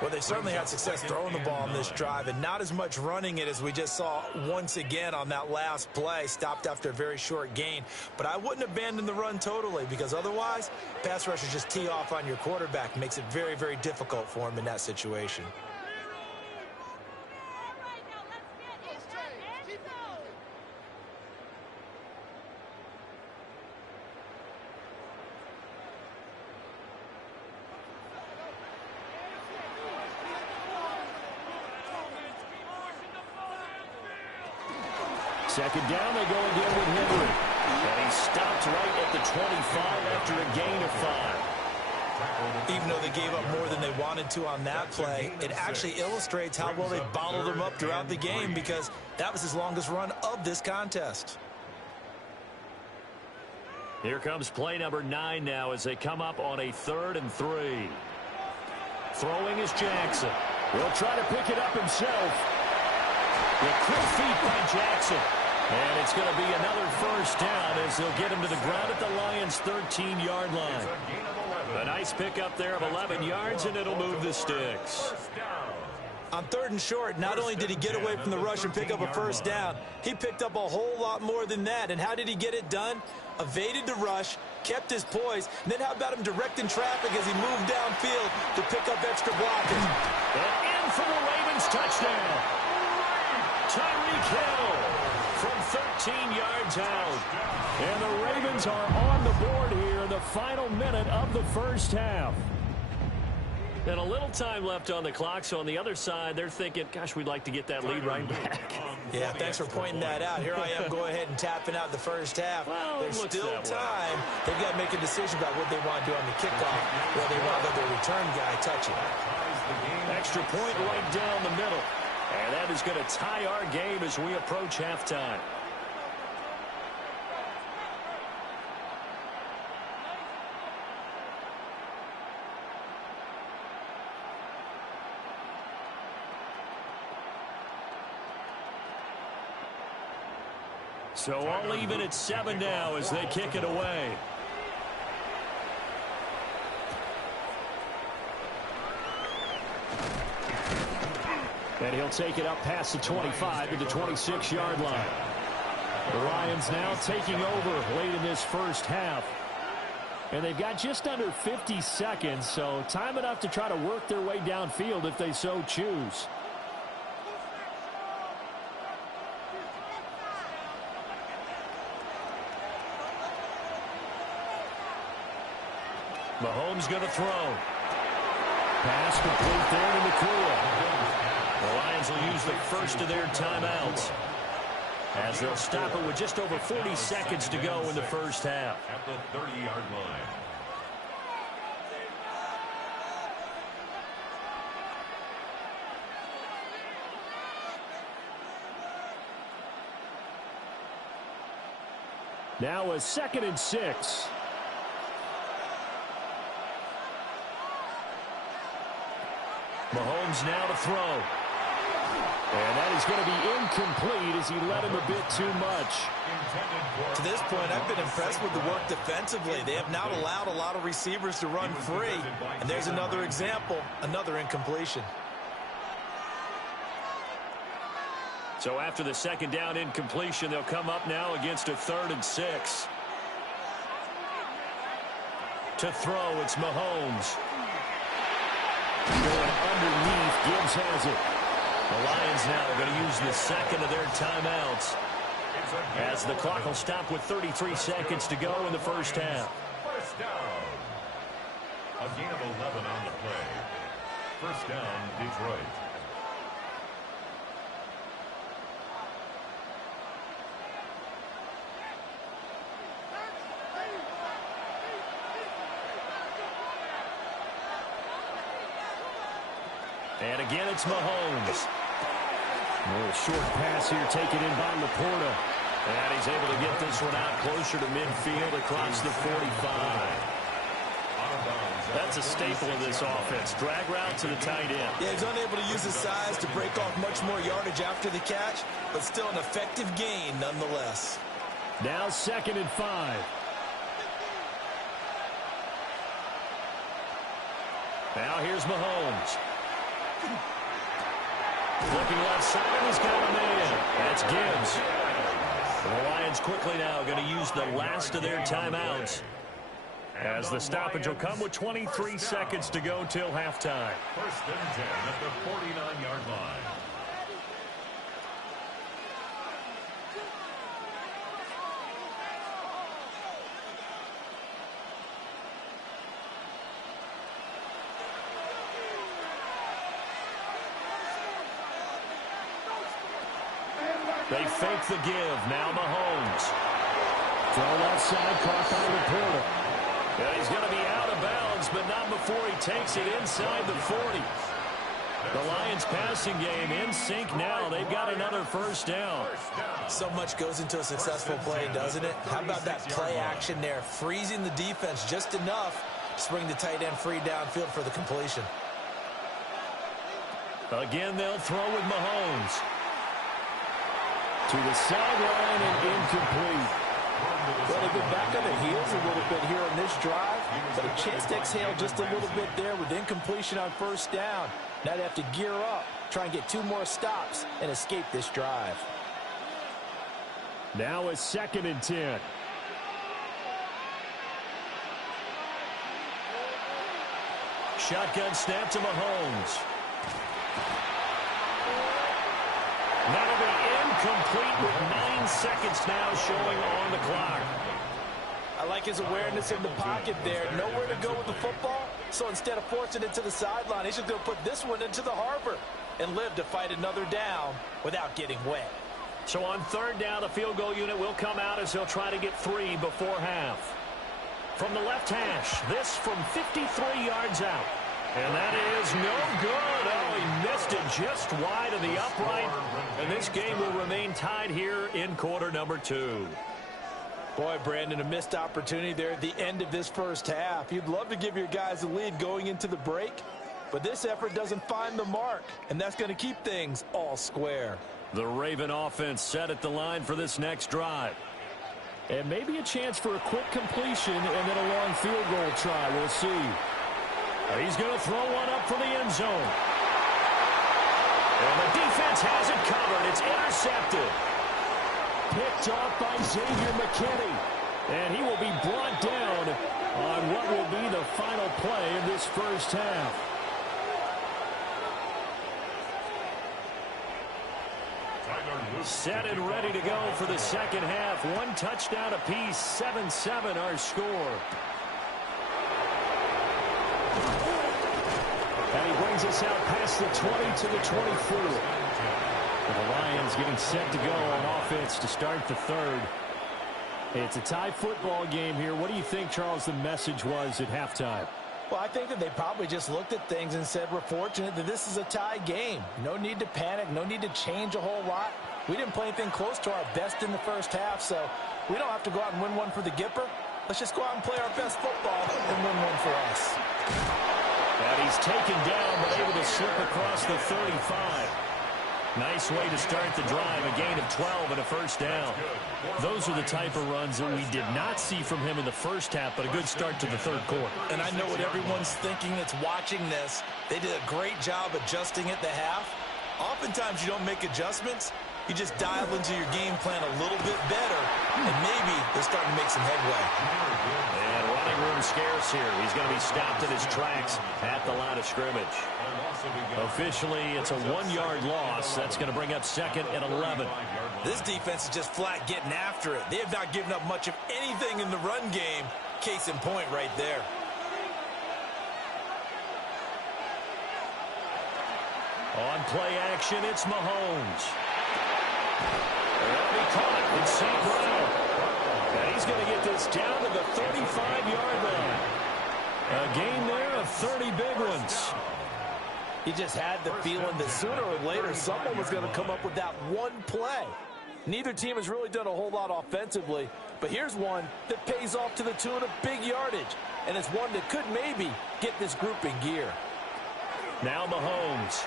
Well, they certainly had success throwing the ball on this drive, and not as much running it as we just saw once again on that last play. Stopped after a very short gain. But I wouldn't abandon the run totally, because otherwise, pass rushers just tee off on your quarterback. Makes it very, very difficult for him in that situation. Second down, they go again with Henry. And he stopped right at the 25 after a gain of 5. Even though they gave up more than they wanted to on that play, it actually illustrates how well they bottled him up throughout the game because that was his longest run of this contest. Here comes play number 9 now as they come up on a 3rd and 3. Throwing is Jackson. He'll try to pick it up himself. The quick feet by Jackson. And it's going to be another first down as they'll get him to the ground at the Lions' 13-yard line. A nice pickup there of 11 yards, and it'll move the sticks. On 3rd and short, not only did he get away from the rush and pick up a first down, he picked up a whole lot more than that. And how did he get it done? Evaded the rush, kept his poise, and then how about him directing traffic as he moved downfield to pick up extra blockers? And in for the Ravens touchdown. Tyreek Hill from 13 yards out. And the Ravens are on the board here in the final minute of the first half. And a little time left on the clock, so on the other side, they're thinking, gosh, we'd like to get that lead right back. Yeah, thanks for pointing that out. Here I am going ahead and tapping out the first half. Well, there's still time. They've got to make a decision about what they want to do on the kickoff, where they want to let their return guy touch it. Extra point right down the middle. And that is going to tie our game as we approach halftime. So all even at 7 now as they kick it away. And he'll take it up past the 25 to the 26-yard line. The Lions now taking over late in this first half. And they've got just under 50 seconds, so time enough to try to work their way downfield if they so choose. Mahomes going to throw. Pass complete there to McCool. The Lions will use the first of their timeouts as they'll stop it with just over 40 seconds to go in the first half. At the 30-yard line. Now a 2nd and 6. Mahomes now to throw. And that is going to be incomplete as he led him a bit too much. To this point, I've been impressed with the work defensively. They have not allowed a lot of receivers to run free. And there's another example, another incompletion. So after the 2nd down incompletion, they'll come up now against a 3rd and 6. To throw, it's Mahomes. Going underneath, Gibbs has it. The Lions now are going to use the 2nd of their timeouts as the clock will stop with 33 seconds to go in the first half. First down. A gain of 11 on the play. First down, Detroit. And again, it's Mahomes. A little short pass here taken in by Laporta. And he's able to get this one out closer to midfield across the 45. That's a staple of this offense. Drag route to the tight end. Yeah, he's unable to use his size to break off much more yardage after the catch, but still an effective gain nonetheless. Now 2nd and 5. Now here's Mahomes. Looking left side, he's got a man. That's Gibbs. The Lions quickly now going to use the last of their timeouts as the stoppage will come with 23 seconds to go till halftime. First and 10 at the 49-yard line. They fake the give. Now Mahomes. Throw left side, caught by Laporta. And he's going to be out of bounds, but not before he takes it inside the 40. The Lions passing game in sync now. They've got another first down. So much goes into a successful play, doesn't it? How about that play action there? Freezing the defense just enough to spring the tight end free downfield for the completion. Again, they'll throw with Mahomes. To the sideline and incomplete. Well, they've been back on their heels a little bit here on this drive, but a chance to exhale just a little bit there with incompletion on first down. Now they have to gear up, try and get 2 more stops, and escape this drive. Now a 2nd and 10. Shotgun snap to Mahomes. That'll be incomplete with 9 seconds now showing on the clock. I like his awareness in the pocket there. Nowhere to go with the football, so instead of forcing it to the sideline, he's just going to put this one into the harbor and live to fight another down without getting wet. So on 3rd down, the field goal unit will come out as they'll try to get 3 before half. From the left hash, this from 53 yards out. And that is no good. Oh, he missed it just wide of the upright. And this game will remain tied here in quarter number 2. Boy, Brandon, a missed opportunity there at the end of this first half. You'd love to give your guys a lead going into the break, but this effort doesn't find the mark, and that's going to keep things all square. The Raven offense set at the line for this next drive. And maybe a chance for a quick completion and then a long field goal try. We'll see. He's going to throw one up for the end zone. And the defense has it covered. It's intercepted. Picked off by Xavier McKinney. And he will be brought down on what will be the final play of this first half. Set and ready to go for the second half. 1 touchdown apiece, 7-7 our score. And he brings us out past the 20 to the 24. The Lions getting set to go on offense to start the 3rd. It's a tie football game here. What do you think, Charles, the message was at halftime? Well, I think that they probably just looked at things and said, we're fortunate that this is a tie game. No need to panic, no need to change a whole lot. We didn't play anything close to our best in the first half, so we don't have to go out and win one for the Gipper. Let's just go out and play our best football and win one for us. And he's taken down, but able to slip across the 35. Nice way to start the drive, a gain of 12 and a first down. Those are the type of runs that we did not see from him in the first half, but a good start to the 3rd quarter. And I know what everyone's thinking that's watching this. They did a great job adjusting at the half. Oftentimes you don't make adjustments. You just dial into your game plan a little bit better, and maybe they're starting to make some headway. And running room scarce here. He's going to be stopped in his tracks at the line of scrimmage. Officially, it's a 1-yard loss. That's going to bring up 2nd and 11. This defense is just flat getting after it. They have not given up much of anything in the run game. Case in point right there. On play action, it's Mahomes. And he caught it in St. Brown. And he's going to get this down to the 35-yard line. A gain there of 30 big ones. He just had the feeling that sooner or later someone was going to come up with that one play. Neither team has really done a whole lot offensively, but here's one that pays off to the tune of big yardage, and it's one that could maybe get this group in gear. Now Mahomes.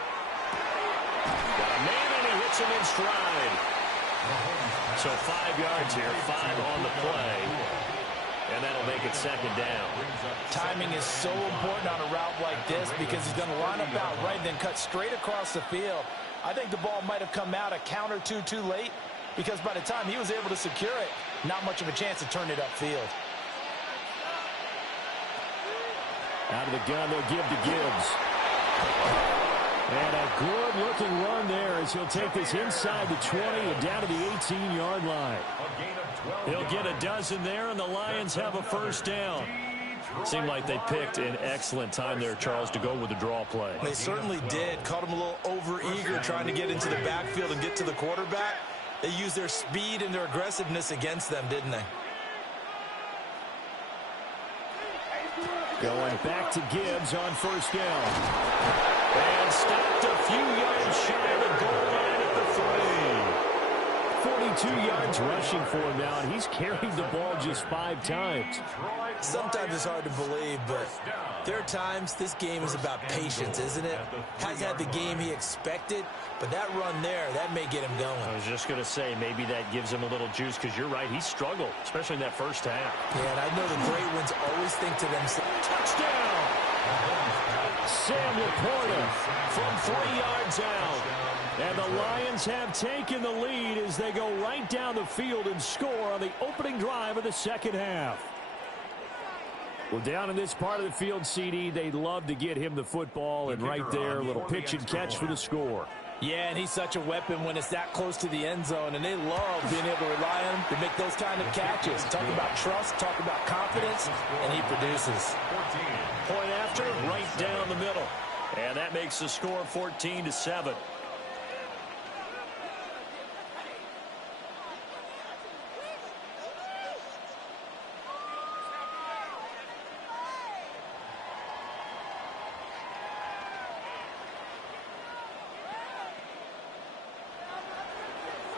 Got a man, and he hits him in stride. So 5 yards here, 5 on the play. And that'll make it 2nd down. Timing is so important on a route like this because he's going to line up out right and then cut straight across the field. I think the ball might have come out a count or two too late because by the time he was able to secure it, not much of a chance to turn it upfield. Out of the gun, they'll give to Gibbs. And a good-looking run there as he'll take this inside the 20 and down to the 18-yard line. He'll get a dozen there, and the Lions have a first down. Seemed like they picked an excellent time there, Charles, to go with the draw play. They certainly did. Caught him a little over-eager trying to get into the backfield and get to the quarterback. They used their speed and their aggressiveness against them, didn't they? Going back to Gibbs on first down. And stopped a few yards shy of the goal line at the 42 yards rushing for him now, and he's carried the ball just 5 times. Sometimes it's hard to believe, but there are times this game is about patience, isn't it? Hasn't had the game he expected, but that run there, that may get him going. I was just going to say, maybe that gives him a little juice, because you're right, he struggled, especially in that first half. Yeah, and I know the great ones always think to themselves, touchdown! Sam Laporta from 3 yards out. And the Lions have taken the lead as they go right down the field and score on the opening drive of the second half. Well, down in this part of the field, CD, they'd love to get him the football, and right there, a little pitch and catch for the score. Yeah, and he's such a weapon when it's that close to the end zone, and they love being able to rely on him to make those kind of catches. Talk about trust, talk about confidence, and he produces. Point after, right down the middle. And that makes the score 14-7.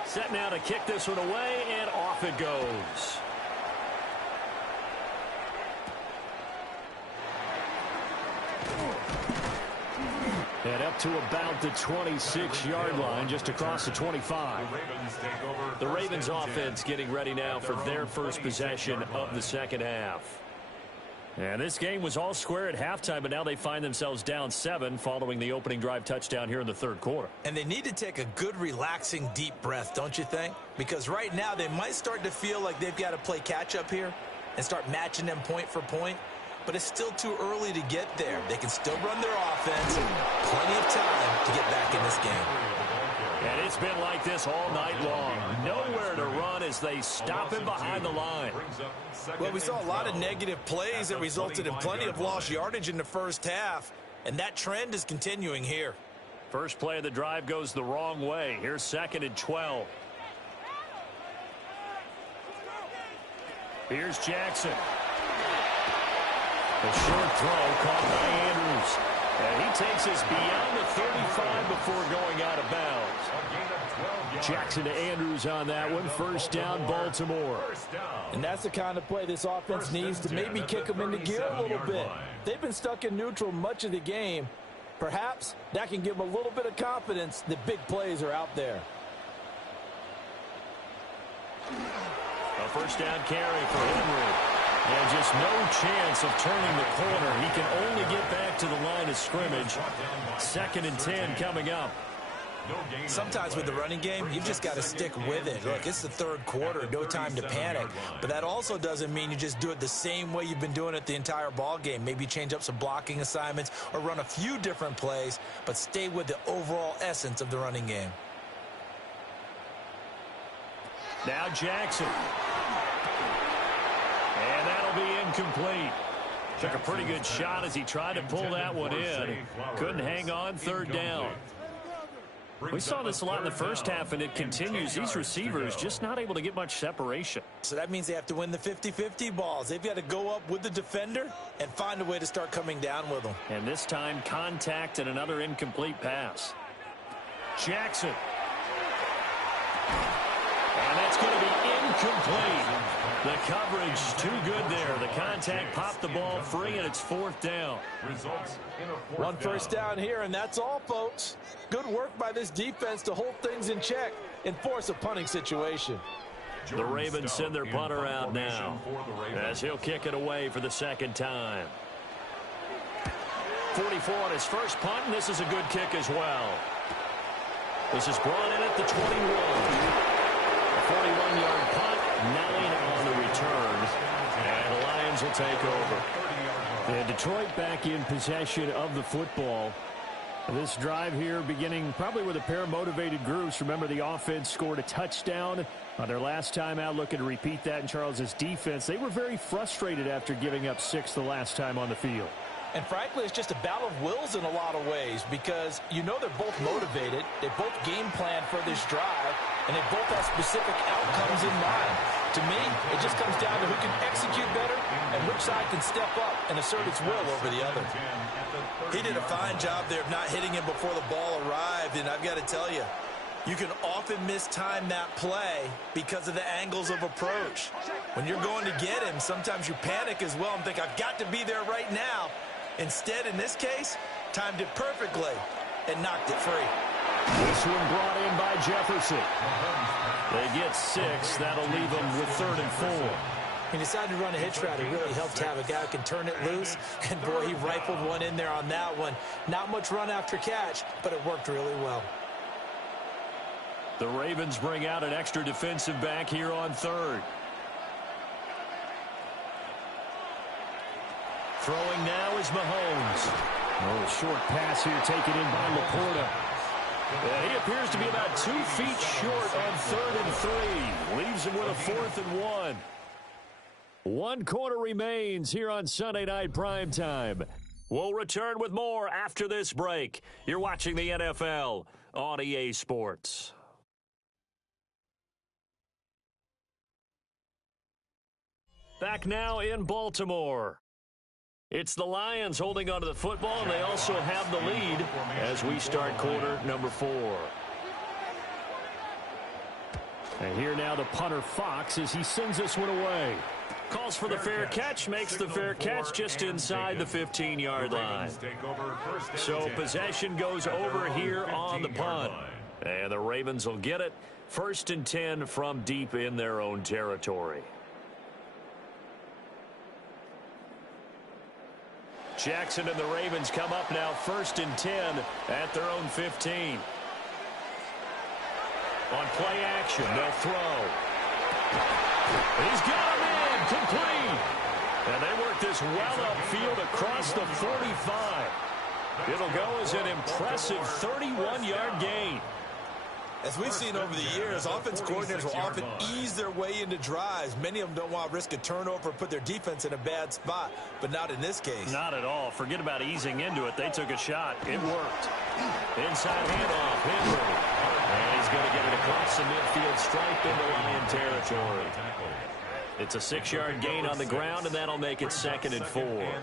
Set now to kick this one away, and off it goes. And up to about the 26-yard line, just across the 25. The Ravens offense getting ready now for their first possession of the second half. And this game was all square at halftime, but now they find themselves down 7 following the opening drive touchdown here in the third quarter. And they need to take a good, relaxing, deep breath, don't you think? Because right now they might start to feel like they've got to play catch-up here and start matching them point for point. But it's still too early to get there. They can still run their offense. Plenty of time to get back in this game. And it's been like this all night long. Nowhere to run as they stop him behind the line. Well, we saw a lot of negative plays that resulted in plenty of lost yardage in the first half. And that trend is continuing here. First play of the drive goes the wrong way. Here's 2nd and 12. Here's Jackson. A short throw caught by Andrews. And he takes us beyond the 35 before going out of bounds. Jackson to Andrews on that one. First down, Baltimore. And that's the kind of play this offense needs to maybe kick them into gear a little bit. They've been stuck in neutral much of the game. Perhaps that can give them a little bit of confidence that big plays are out there. A first down carry for Henry. And just no chance of turning the corner. He can only get back to the line of scrimmage. 2nd and 10 coming up. Sometimes with the running game, you've just got to stick with it. Look, it's the third quarter, no time to panic. But that also doesn't mean you just do it the same way you've been doing it the entire ball game. Maybe change up some blocking assignments or run a few different plays, but stay with the overall essence of the running game. Now Jackson. And that'll be incomplete. Took a pretty good shot as he tried to pull that one in. Couldn't hang on, 3rd down. We saw this a lot in the first half, and it continues. These receivers just not able to get much separation. So that means they have to win the 50-50 balls. They've got to go up with the defender and find a way to start coming down with them. And this time, contact and another incomplete pass. Jackson. And that's going to be incomplete. The coverage too good there. The contact popped the ball free, and it's 4th down. One first down here, and that's all, folks. Good work by this defense to hold things in check and force a punting situation. The Ravens send their punter out now as he'll kick it away for the 2nd time. 44 on his first punt, and this is a good kick as well. This is brought in at the 21. A 41-yard punt, 9 on the return, and the Lions will take over. And Detroit back in possession of the football. This drive here beginning probably with a pair of motivated groups. Remember, the offense scored a touchdown on their last time out. Looking to repeat that in Charles's defense. They were very frustrated after giving up 6 the last time on the field. And frankly, it's just a battle of wills in a lot of ways because you know they're both motivated. They both game plan for this drive, and they both have specific outcomes in mind. To me, it just comes down to who can execute better and which side can step up and assert its will over the other. He did a fine job there of not hitting him before the ball arrived, and I've got to tell you, you can often mistime that play because of the angles of approach. When you're going to get him, sometimes you panic as well and think, I've got to be there right now. Instead, in this case, timed it perfectly and knocked it free. This one brought in by Jefferson. They get 6. That'll leave them with 3rd and 4. He decided to run a hitch route. It really helped to have a guy who can turn it loose. And, boy, he rifled one in there on that one. Not much run after catch, but it worked really well. The Ravens bring out an extra defensive back here on third. Throwing now is Mahomes. Oh, short pass here taken in by Laporta. He appears to be about 2 feet short on 3rd and 3. Leaves him with a 4th and 1. 1 quarter remains here on Sunday Night Primetime. We'll return with more after this break. You're watching the NFL on EA Sports. Back now in Baltimore. It's the Lions holding onto the football, and they also have the lead as we start quarter number 4. And here now the punter Fox as he sends this one away. Calls for the fair catch, makes the fair catch just inside the 15-yard line. So possession goes over here on the punt. And the Ravens will get it. 1st and 10 from deep in their own territory. Jackson and the Ravens come up now 1st and 10 at their own 15. On play action, they'll throw. He's got him in, complete. And they work this well upfield across the 45. It'll go as an impressive 31-yard gain. As we've seen over the years, offense coordinators will often ease their way into drives. Many of them don't want to risk a turnover or put their defense in a bad spot, but not in this case. Not at all. Forget about easing into it. They took a shot. It worked. Inside handoff, Henry. And he's going to get it across the midfield stripe into Lion territory. It's a 6-yard gain on the ground, and that'll make it 2nd and 4.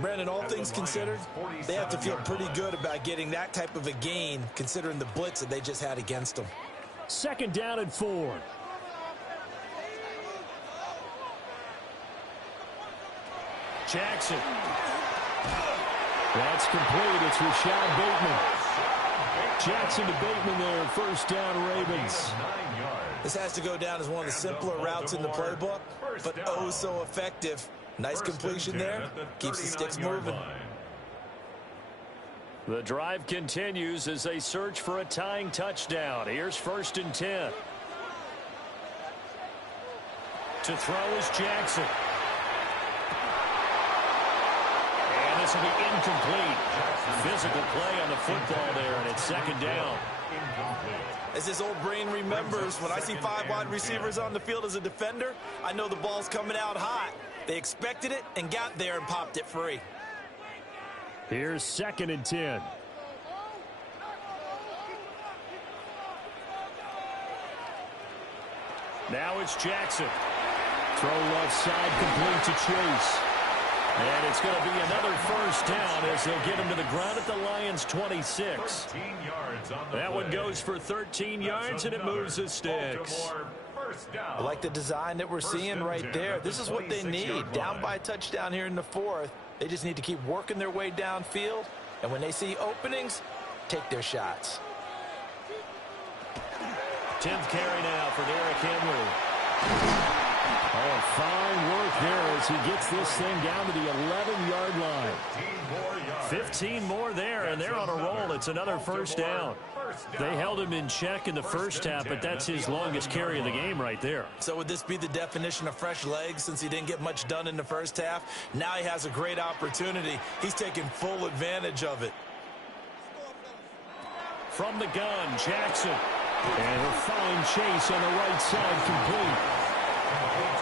Brandon, all things considered, they have to feel pretty good about getting that type of a gain, considering the blitz that they just had against them. 2nd down and 4. Jackson. That's complete. It's Rashad Bateman. Jackson to Bateman there. 1st down, Ravens. This has to go down as one of the simpler routes in the playbook, but oh so effective. Nice completion there. Keeps the sticks moving. The drive continues as they search for a tying touchdown. Here's 1st and 10. To throw is Jackson. And this will be incomplete. Physical play on the football there, and it's 2nd down. As his old brain remembers, when I see 5 wide receivers on the field as a defender, I know the ball's coming out hot. They expected it and got there and popped it free. Here's 2nd and 10. Now it's Jackson. Throw left side, complete to Chase. And it's going to be another 1st down as they'll get him to the ground at the Lions' 26. That one goes for 13 yards, and it moves the sticks. I like the design that we're seeing right there. This is what they need. Down by a touchdown here in the 4th. They just need to keep working their way downfield. And when they see openings, take their shots. 10th carry now for Derrick Henry. Oh, fine work there as he gets this thing down to the 11-yard line. 15 more there, and they're on a roll. It's another 1st down. They held him in check in the 1st half, but that's his longest carry of the game right there. So would this be the definition of fresh legs since he didn't get much done in the 1st half? Now he has a great opportunity. He's taking full advantage of it. From the gun, Jackson. And a fine chase on the right side, complete.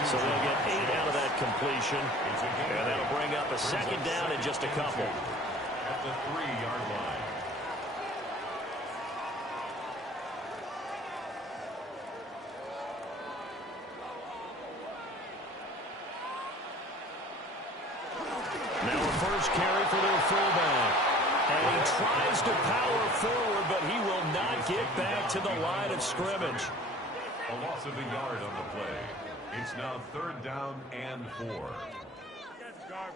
So they'll get 8 out of that completion, and that'll bring up a 2nd down in just a couple. At the 3-yard line. Now a 1st carry for their fullback. And he tries to power forward, but he will not get back to the line of scrimmage. A loss of a yard on the play. It's now 3rd down and 4. That's garbage.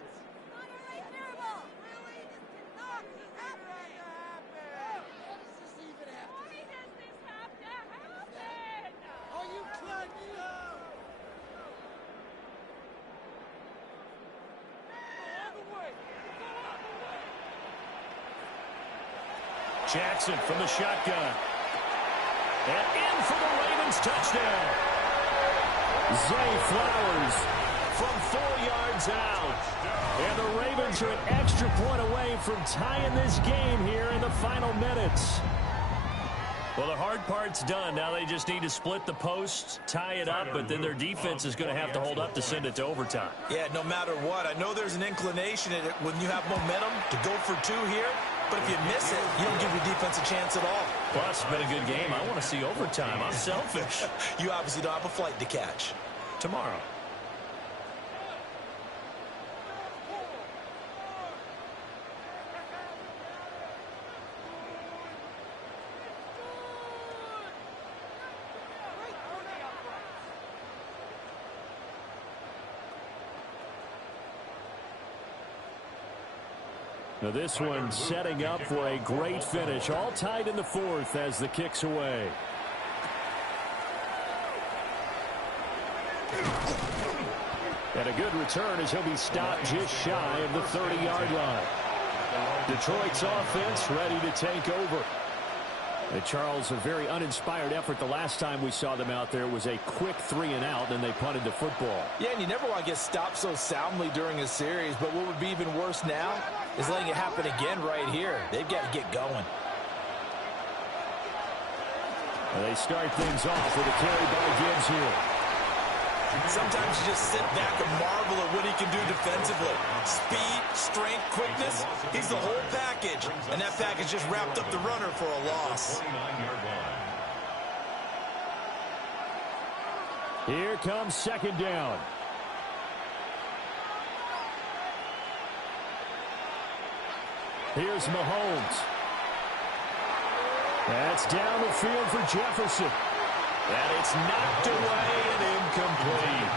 Jackson from the shotgun. And in for the Ravens touchdown. Zay Flowers from 4 yards out. And the Ravens are an extra point away from tying this game here in the final minutes. Well, the hard part's done. Now they just need to split the post, tie it up, but then their defense is going to have to hold up to send it to overtime. Yeah, no matter what. I know there's an inclination in it when you have momentum to go for 2 here, but if you miss it, you don't give your defense a chance at all. Plus, it's been a good game. I want to see overtime. I'm selfish. You obviously don't have a flight to catch. Tomorrow. Now this one setting up for a great finish. All tied in the 4th as the kick's away. And a good return as he'll be stopped just shy of the 30-yard line. Detroit's offense ready to take over. And Charles, a very uninspired effort the last time we saw them out there was a quick 3-and-out, and they punted the football. Yeah, and you never want to get stopped so soundly during a series, but what would be even worse now is letting it happen again right here. They've got to get going. And they start things off with a carry by Gibbs here. Sometimes you just sit back and marvel at what he can do defensively. Speed, strength, quickness, he's the whole package. And that package just wrapped up the runner for a loss. Here comes 2nd down. Here's Mahomes. That's down the field for Jefferson. And it's knocked away and incomplete.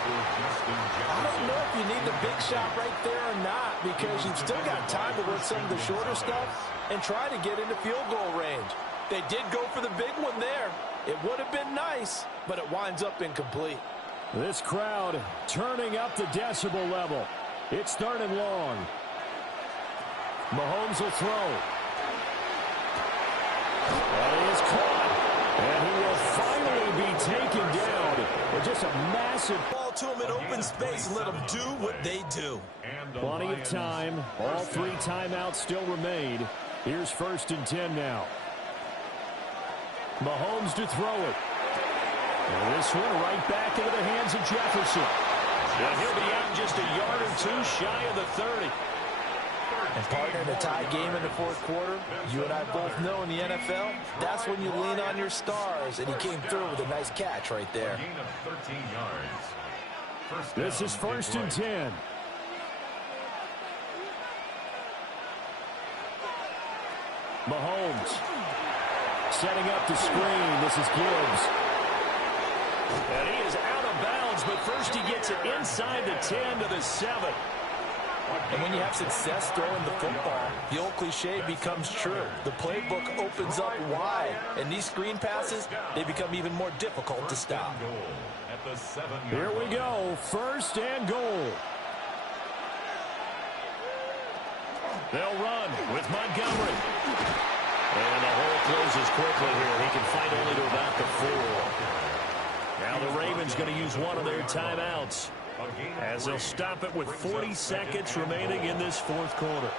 I don't know if you need the big shot right there or not, because you've still got time to work some of the shorter stuff and try to get into field goal range. They did go for the big one there. It would have been nice, but it winds up incomplete. This crowd turning up the decibel level. It's 3rd and long. Mahomes will throw. That is caught. And he will finally be taken down with just a massive Ball to him in open space and let them do what they do. Plenty of time. All 3 timeouts still remain. Here's 1st and 10 now. Mahomes to throw it. And this one right back into the hands of Jefferson. And he'll be out just a yard or 2 shy of the 30. And partner, in a tie game in the 4th quarter, you and I both know in the NFL, that's when you lean on your stars, and he came through with a nice catch right there. This is 1st and 10. Mahomes setting up the screen. This is Gibbs. And he is out of bounds, but first he gets it inside the 10 to the 7. And when you have success throwing the football, the old cliche becomes true. The playbook opens up wide, and these screen passes, they become even more difficult to stop. Here we go, 1st and goal. They'll run with Montgomery. And the hole closes quickly here. He can fight only to about the 4. Now the Ravens going to use one of their timeouts, as they'll stop it with 40 seconds remaining in this 4th quarter.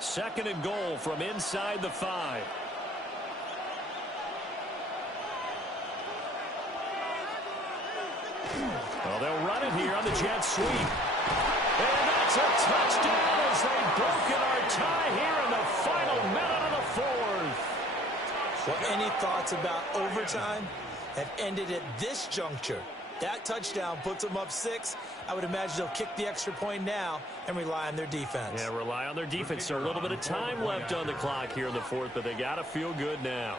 Second and goal from inside the 5. Well, they'll run it here on the jet sweep. And that's a touchdown as they've broken our tie here in the final minute of the 4th. Well, any thoughts about overtime have ended at this juncture. That touchdown puts them up 6. I would imagine they'll kick the extra point now and rely on their defense. Yeah, rely on their defense. So a little bit of time left on the clock here in the 4th, but they got to feel good now.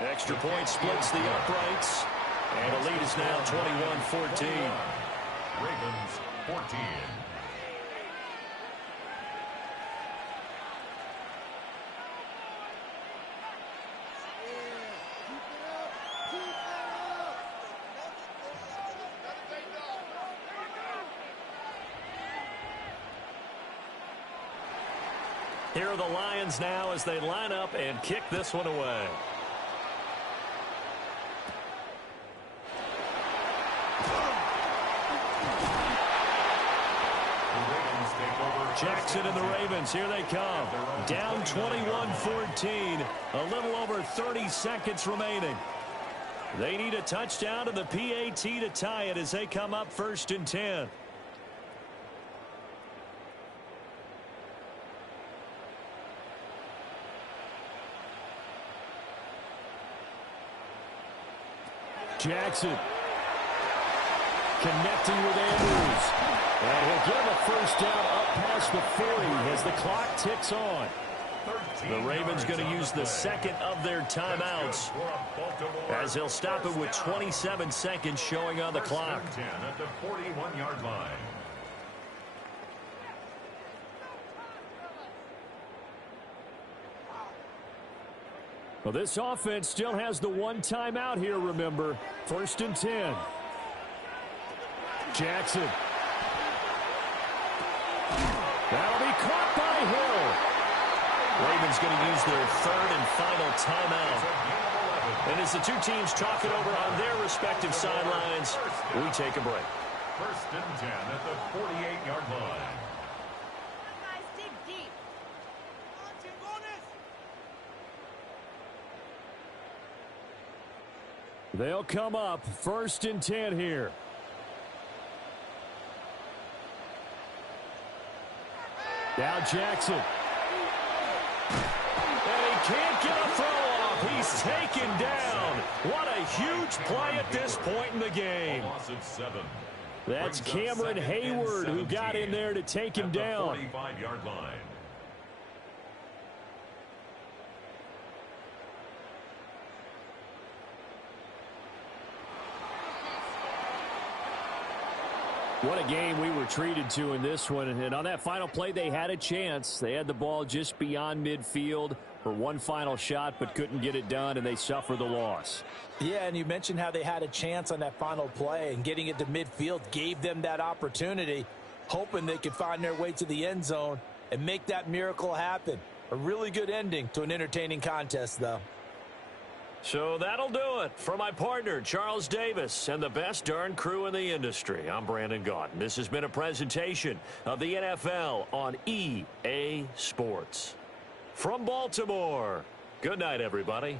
Extra point splits the uprights. And the lead is now 21-14. Ravens 14. Here are the Lions now as they line up and kick this one away. Jackson and the Ravens, here they come. Down 21-14, a little over 30 seconds remaining. They need a touchdown to the PAT to tie it as they come up 1st and 10. Jackson connecting with Andrews. And he'll get a first down up past the 40 as the clock ticks on. The Ravens going to use the second of their timeouts as they'll stop it with 27 seconds showing on the clock. 10 at the 41-yard line. Well, this offense still has the one timeout here, remember. 1st and 10. Jackson. That'll be caught by Hill. Ravens going to use their 3rd and final timeout. And as the two teams talk it over on their respective sidelines, we take a break. 1st and 10 at the 48-yard line. Guys, dig deep. They'll come up 1st and 10 here. Now Jackson. And he can't get a throw off. He's taken down. What a huge play at this point in the game. That's Cameron Hayward who got in there to take him down. 45-yard line. What a game we were treated to in this one. And on that final play, they had a chance. They had the ball just beyond midfield for one final shot, but couldn't get it done, and they suffered the loss. Yeah, and you mentioned how they had a chance on that final play, and getting it to midfield gave them that opportunity, hoping they could find their way to the end zone and make that miracle happen. A really good ending to an entertaining contest, though. So that'll do it for my partner, Charles Davis, and the best darn crew in the industry. I'm Brandon Gaudin. This has been a presentation of the NFL on EA Sports. From Baltimore, good night, everybody.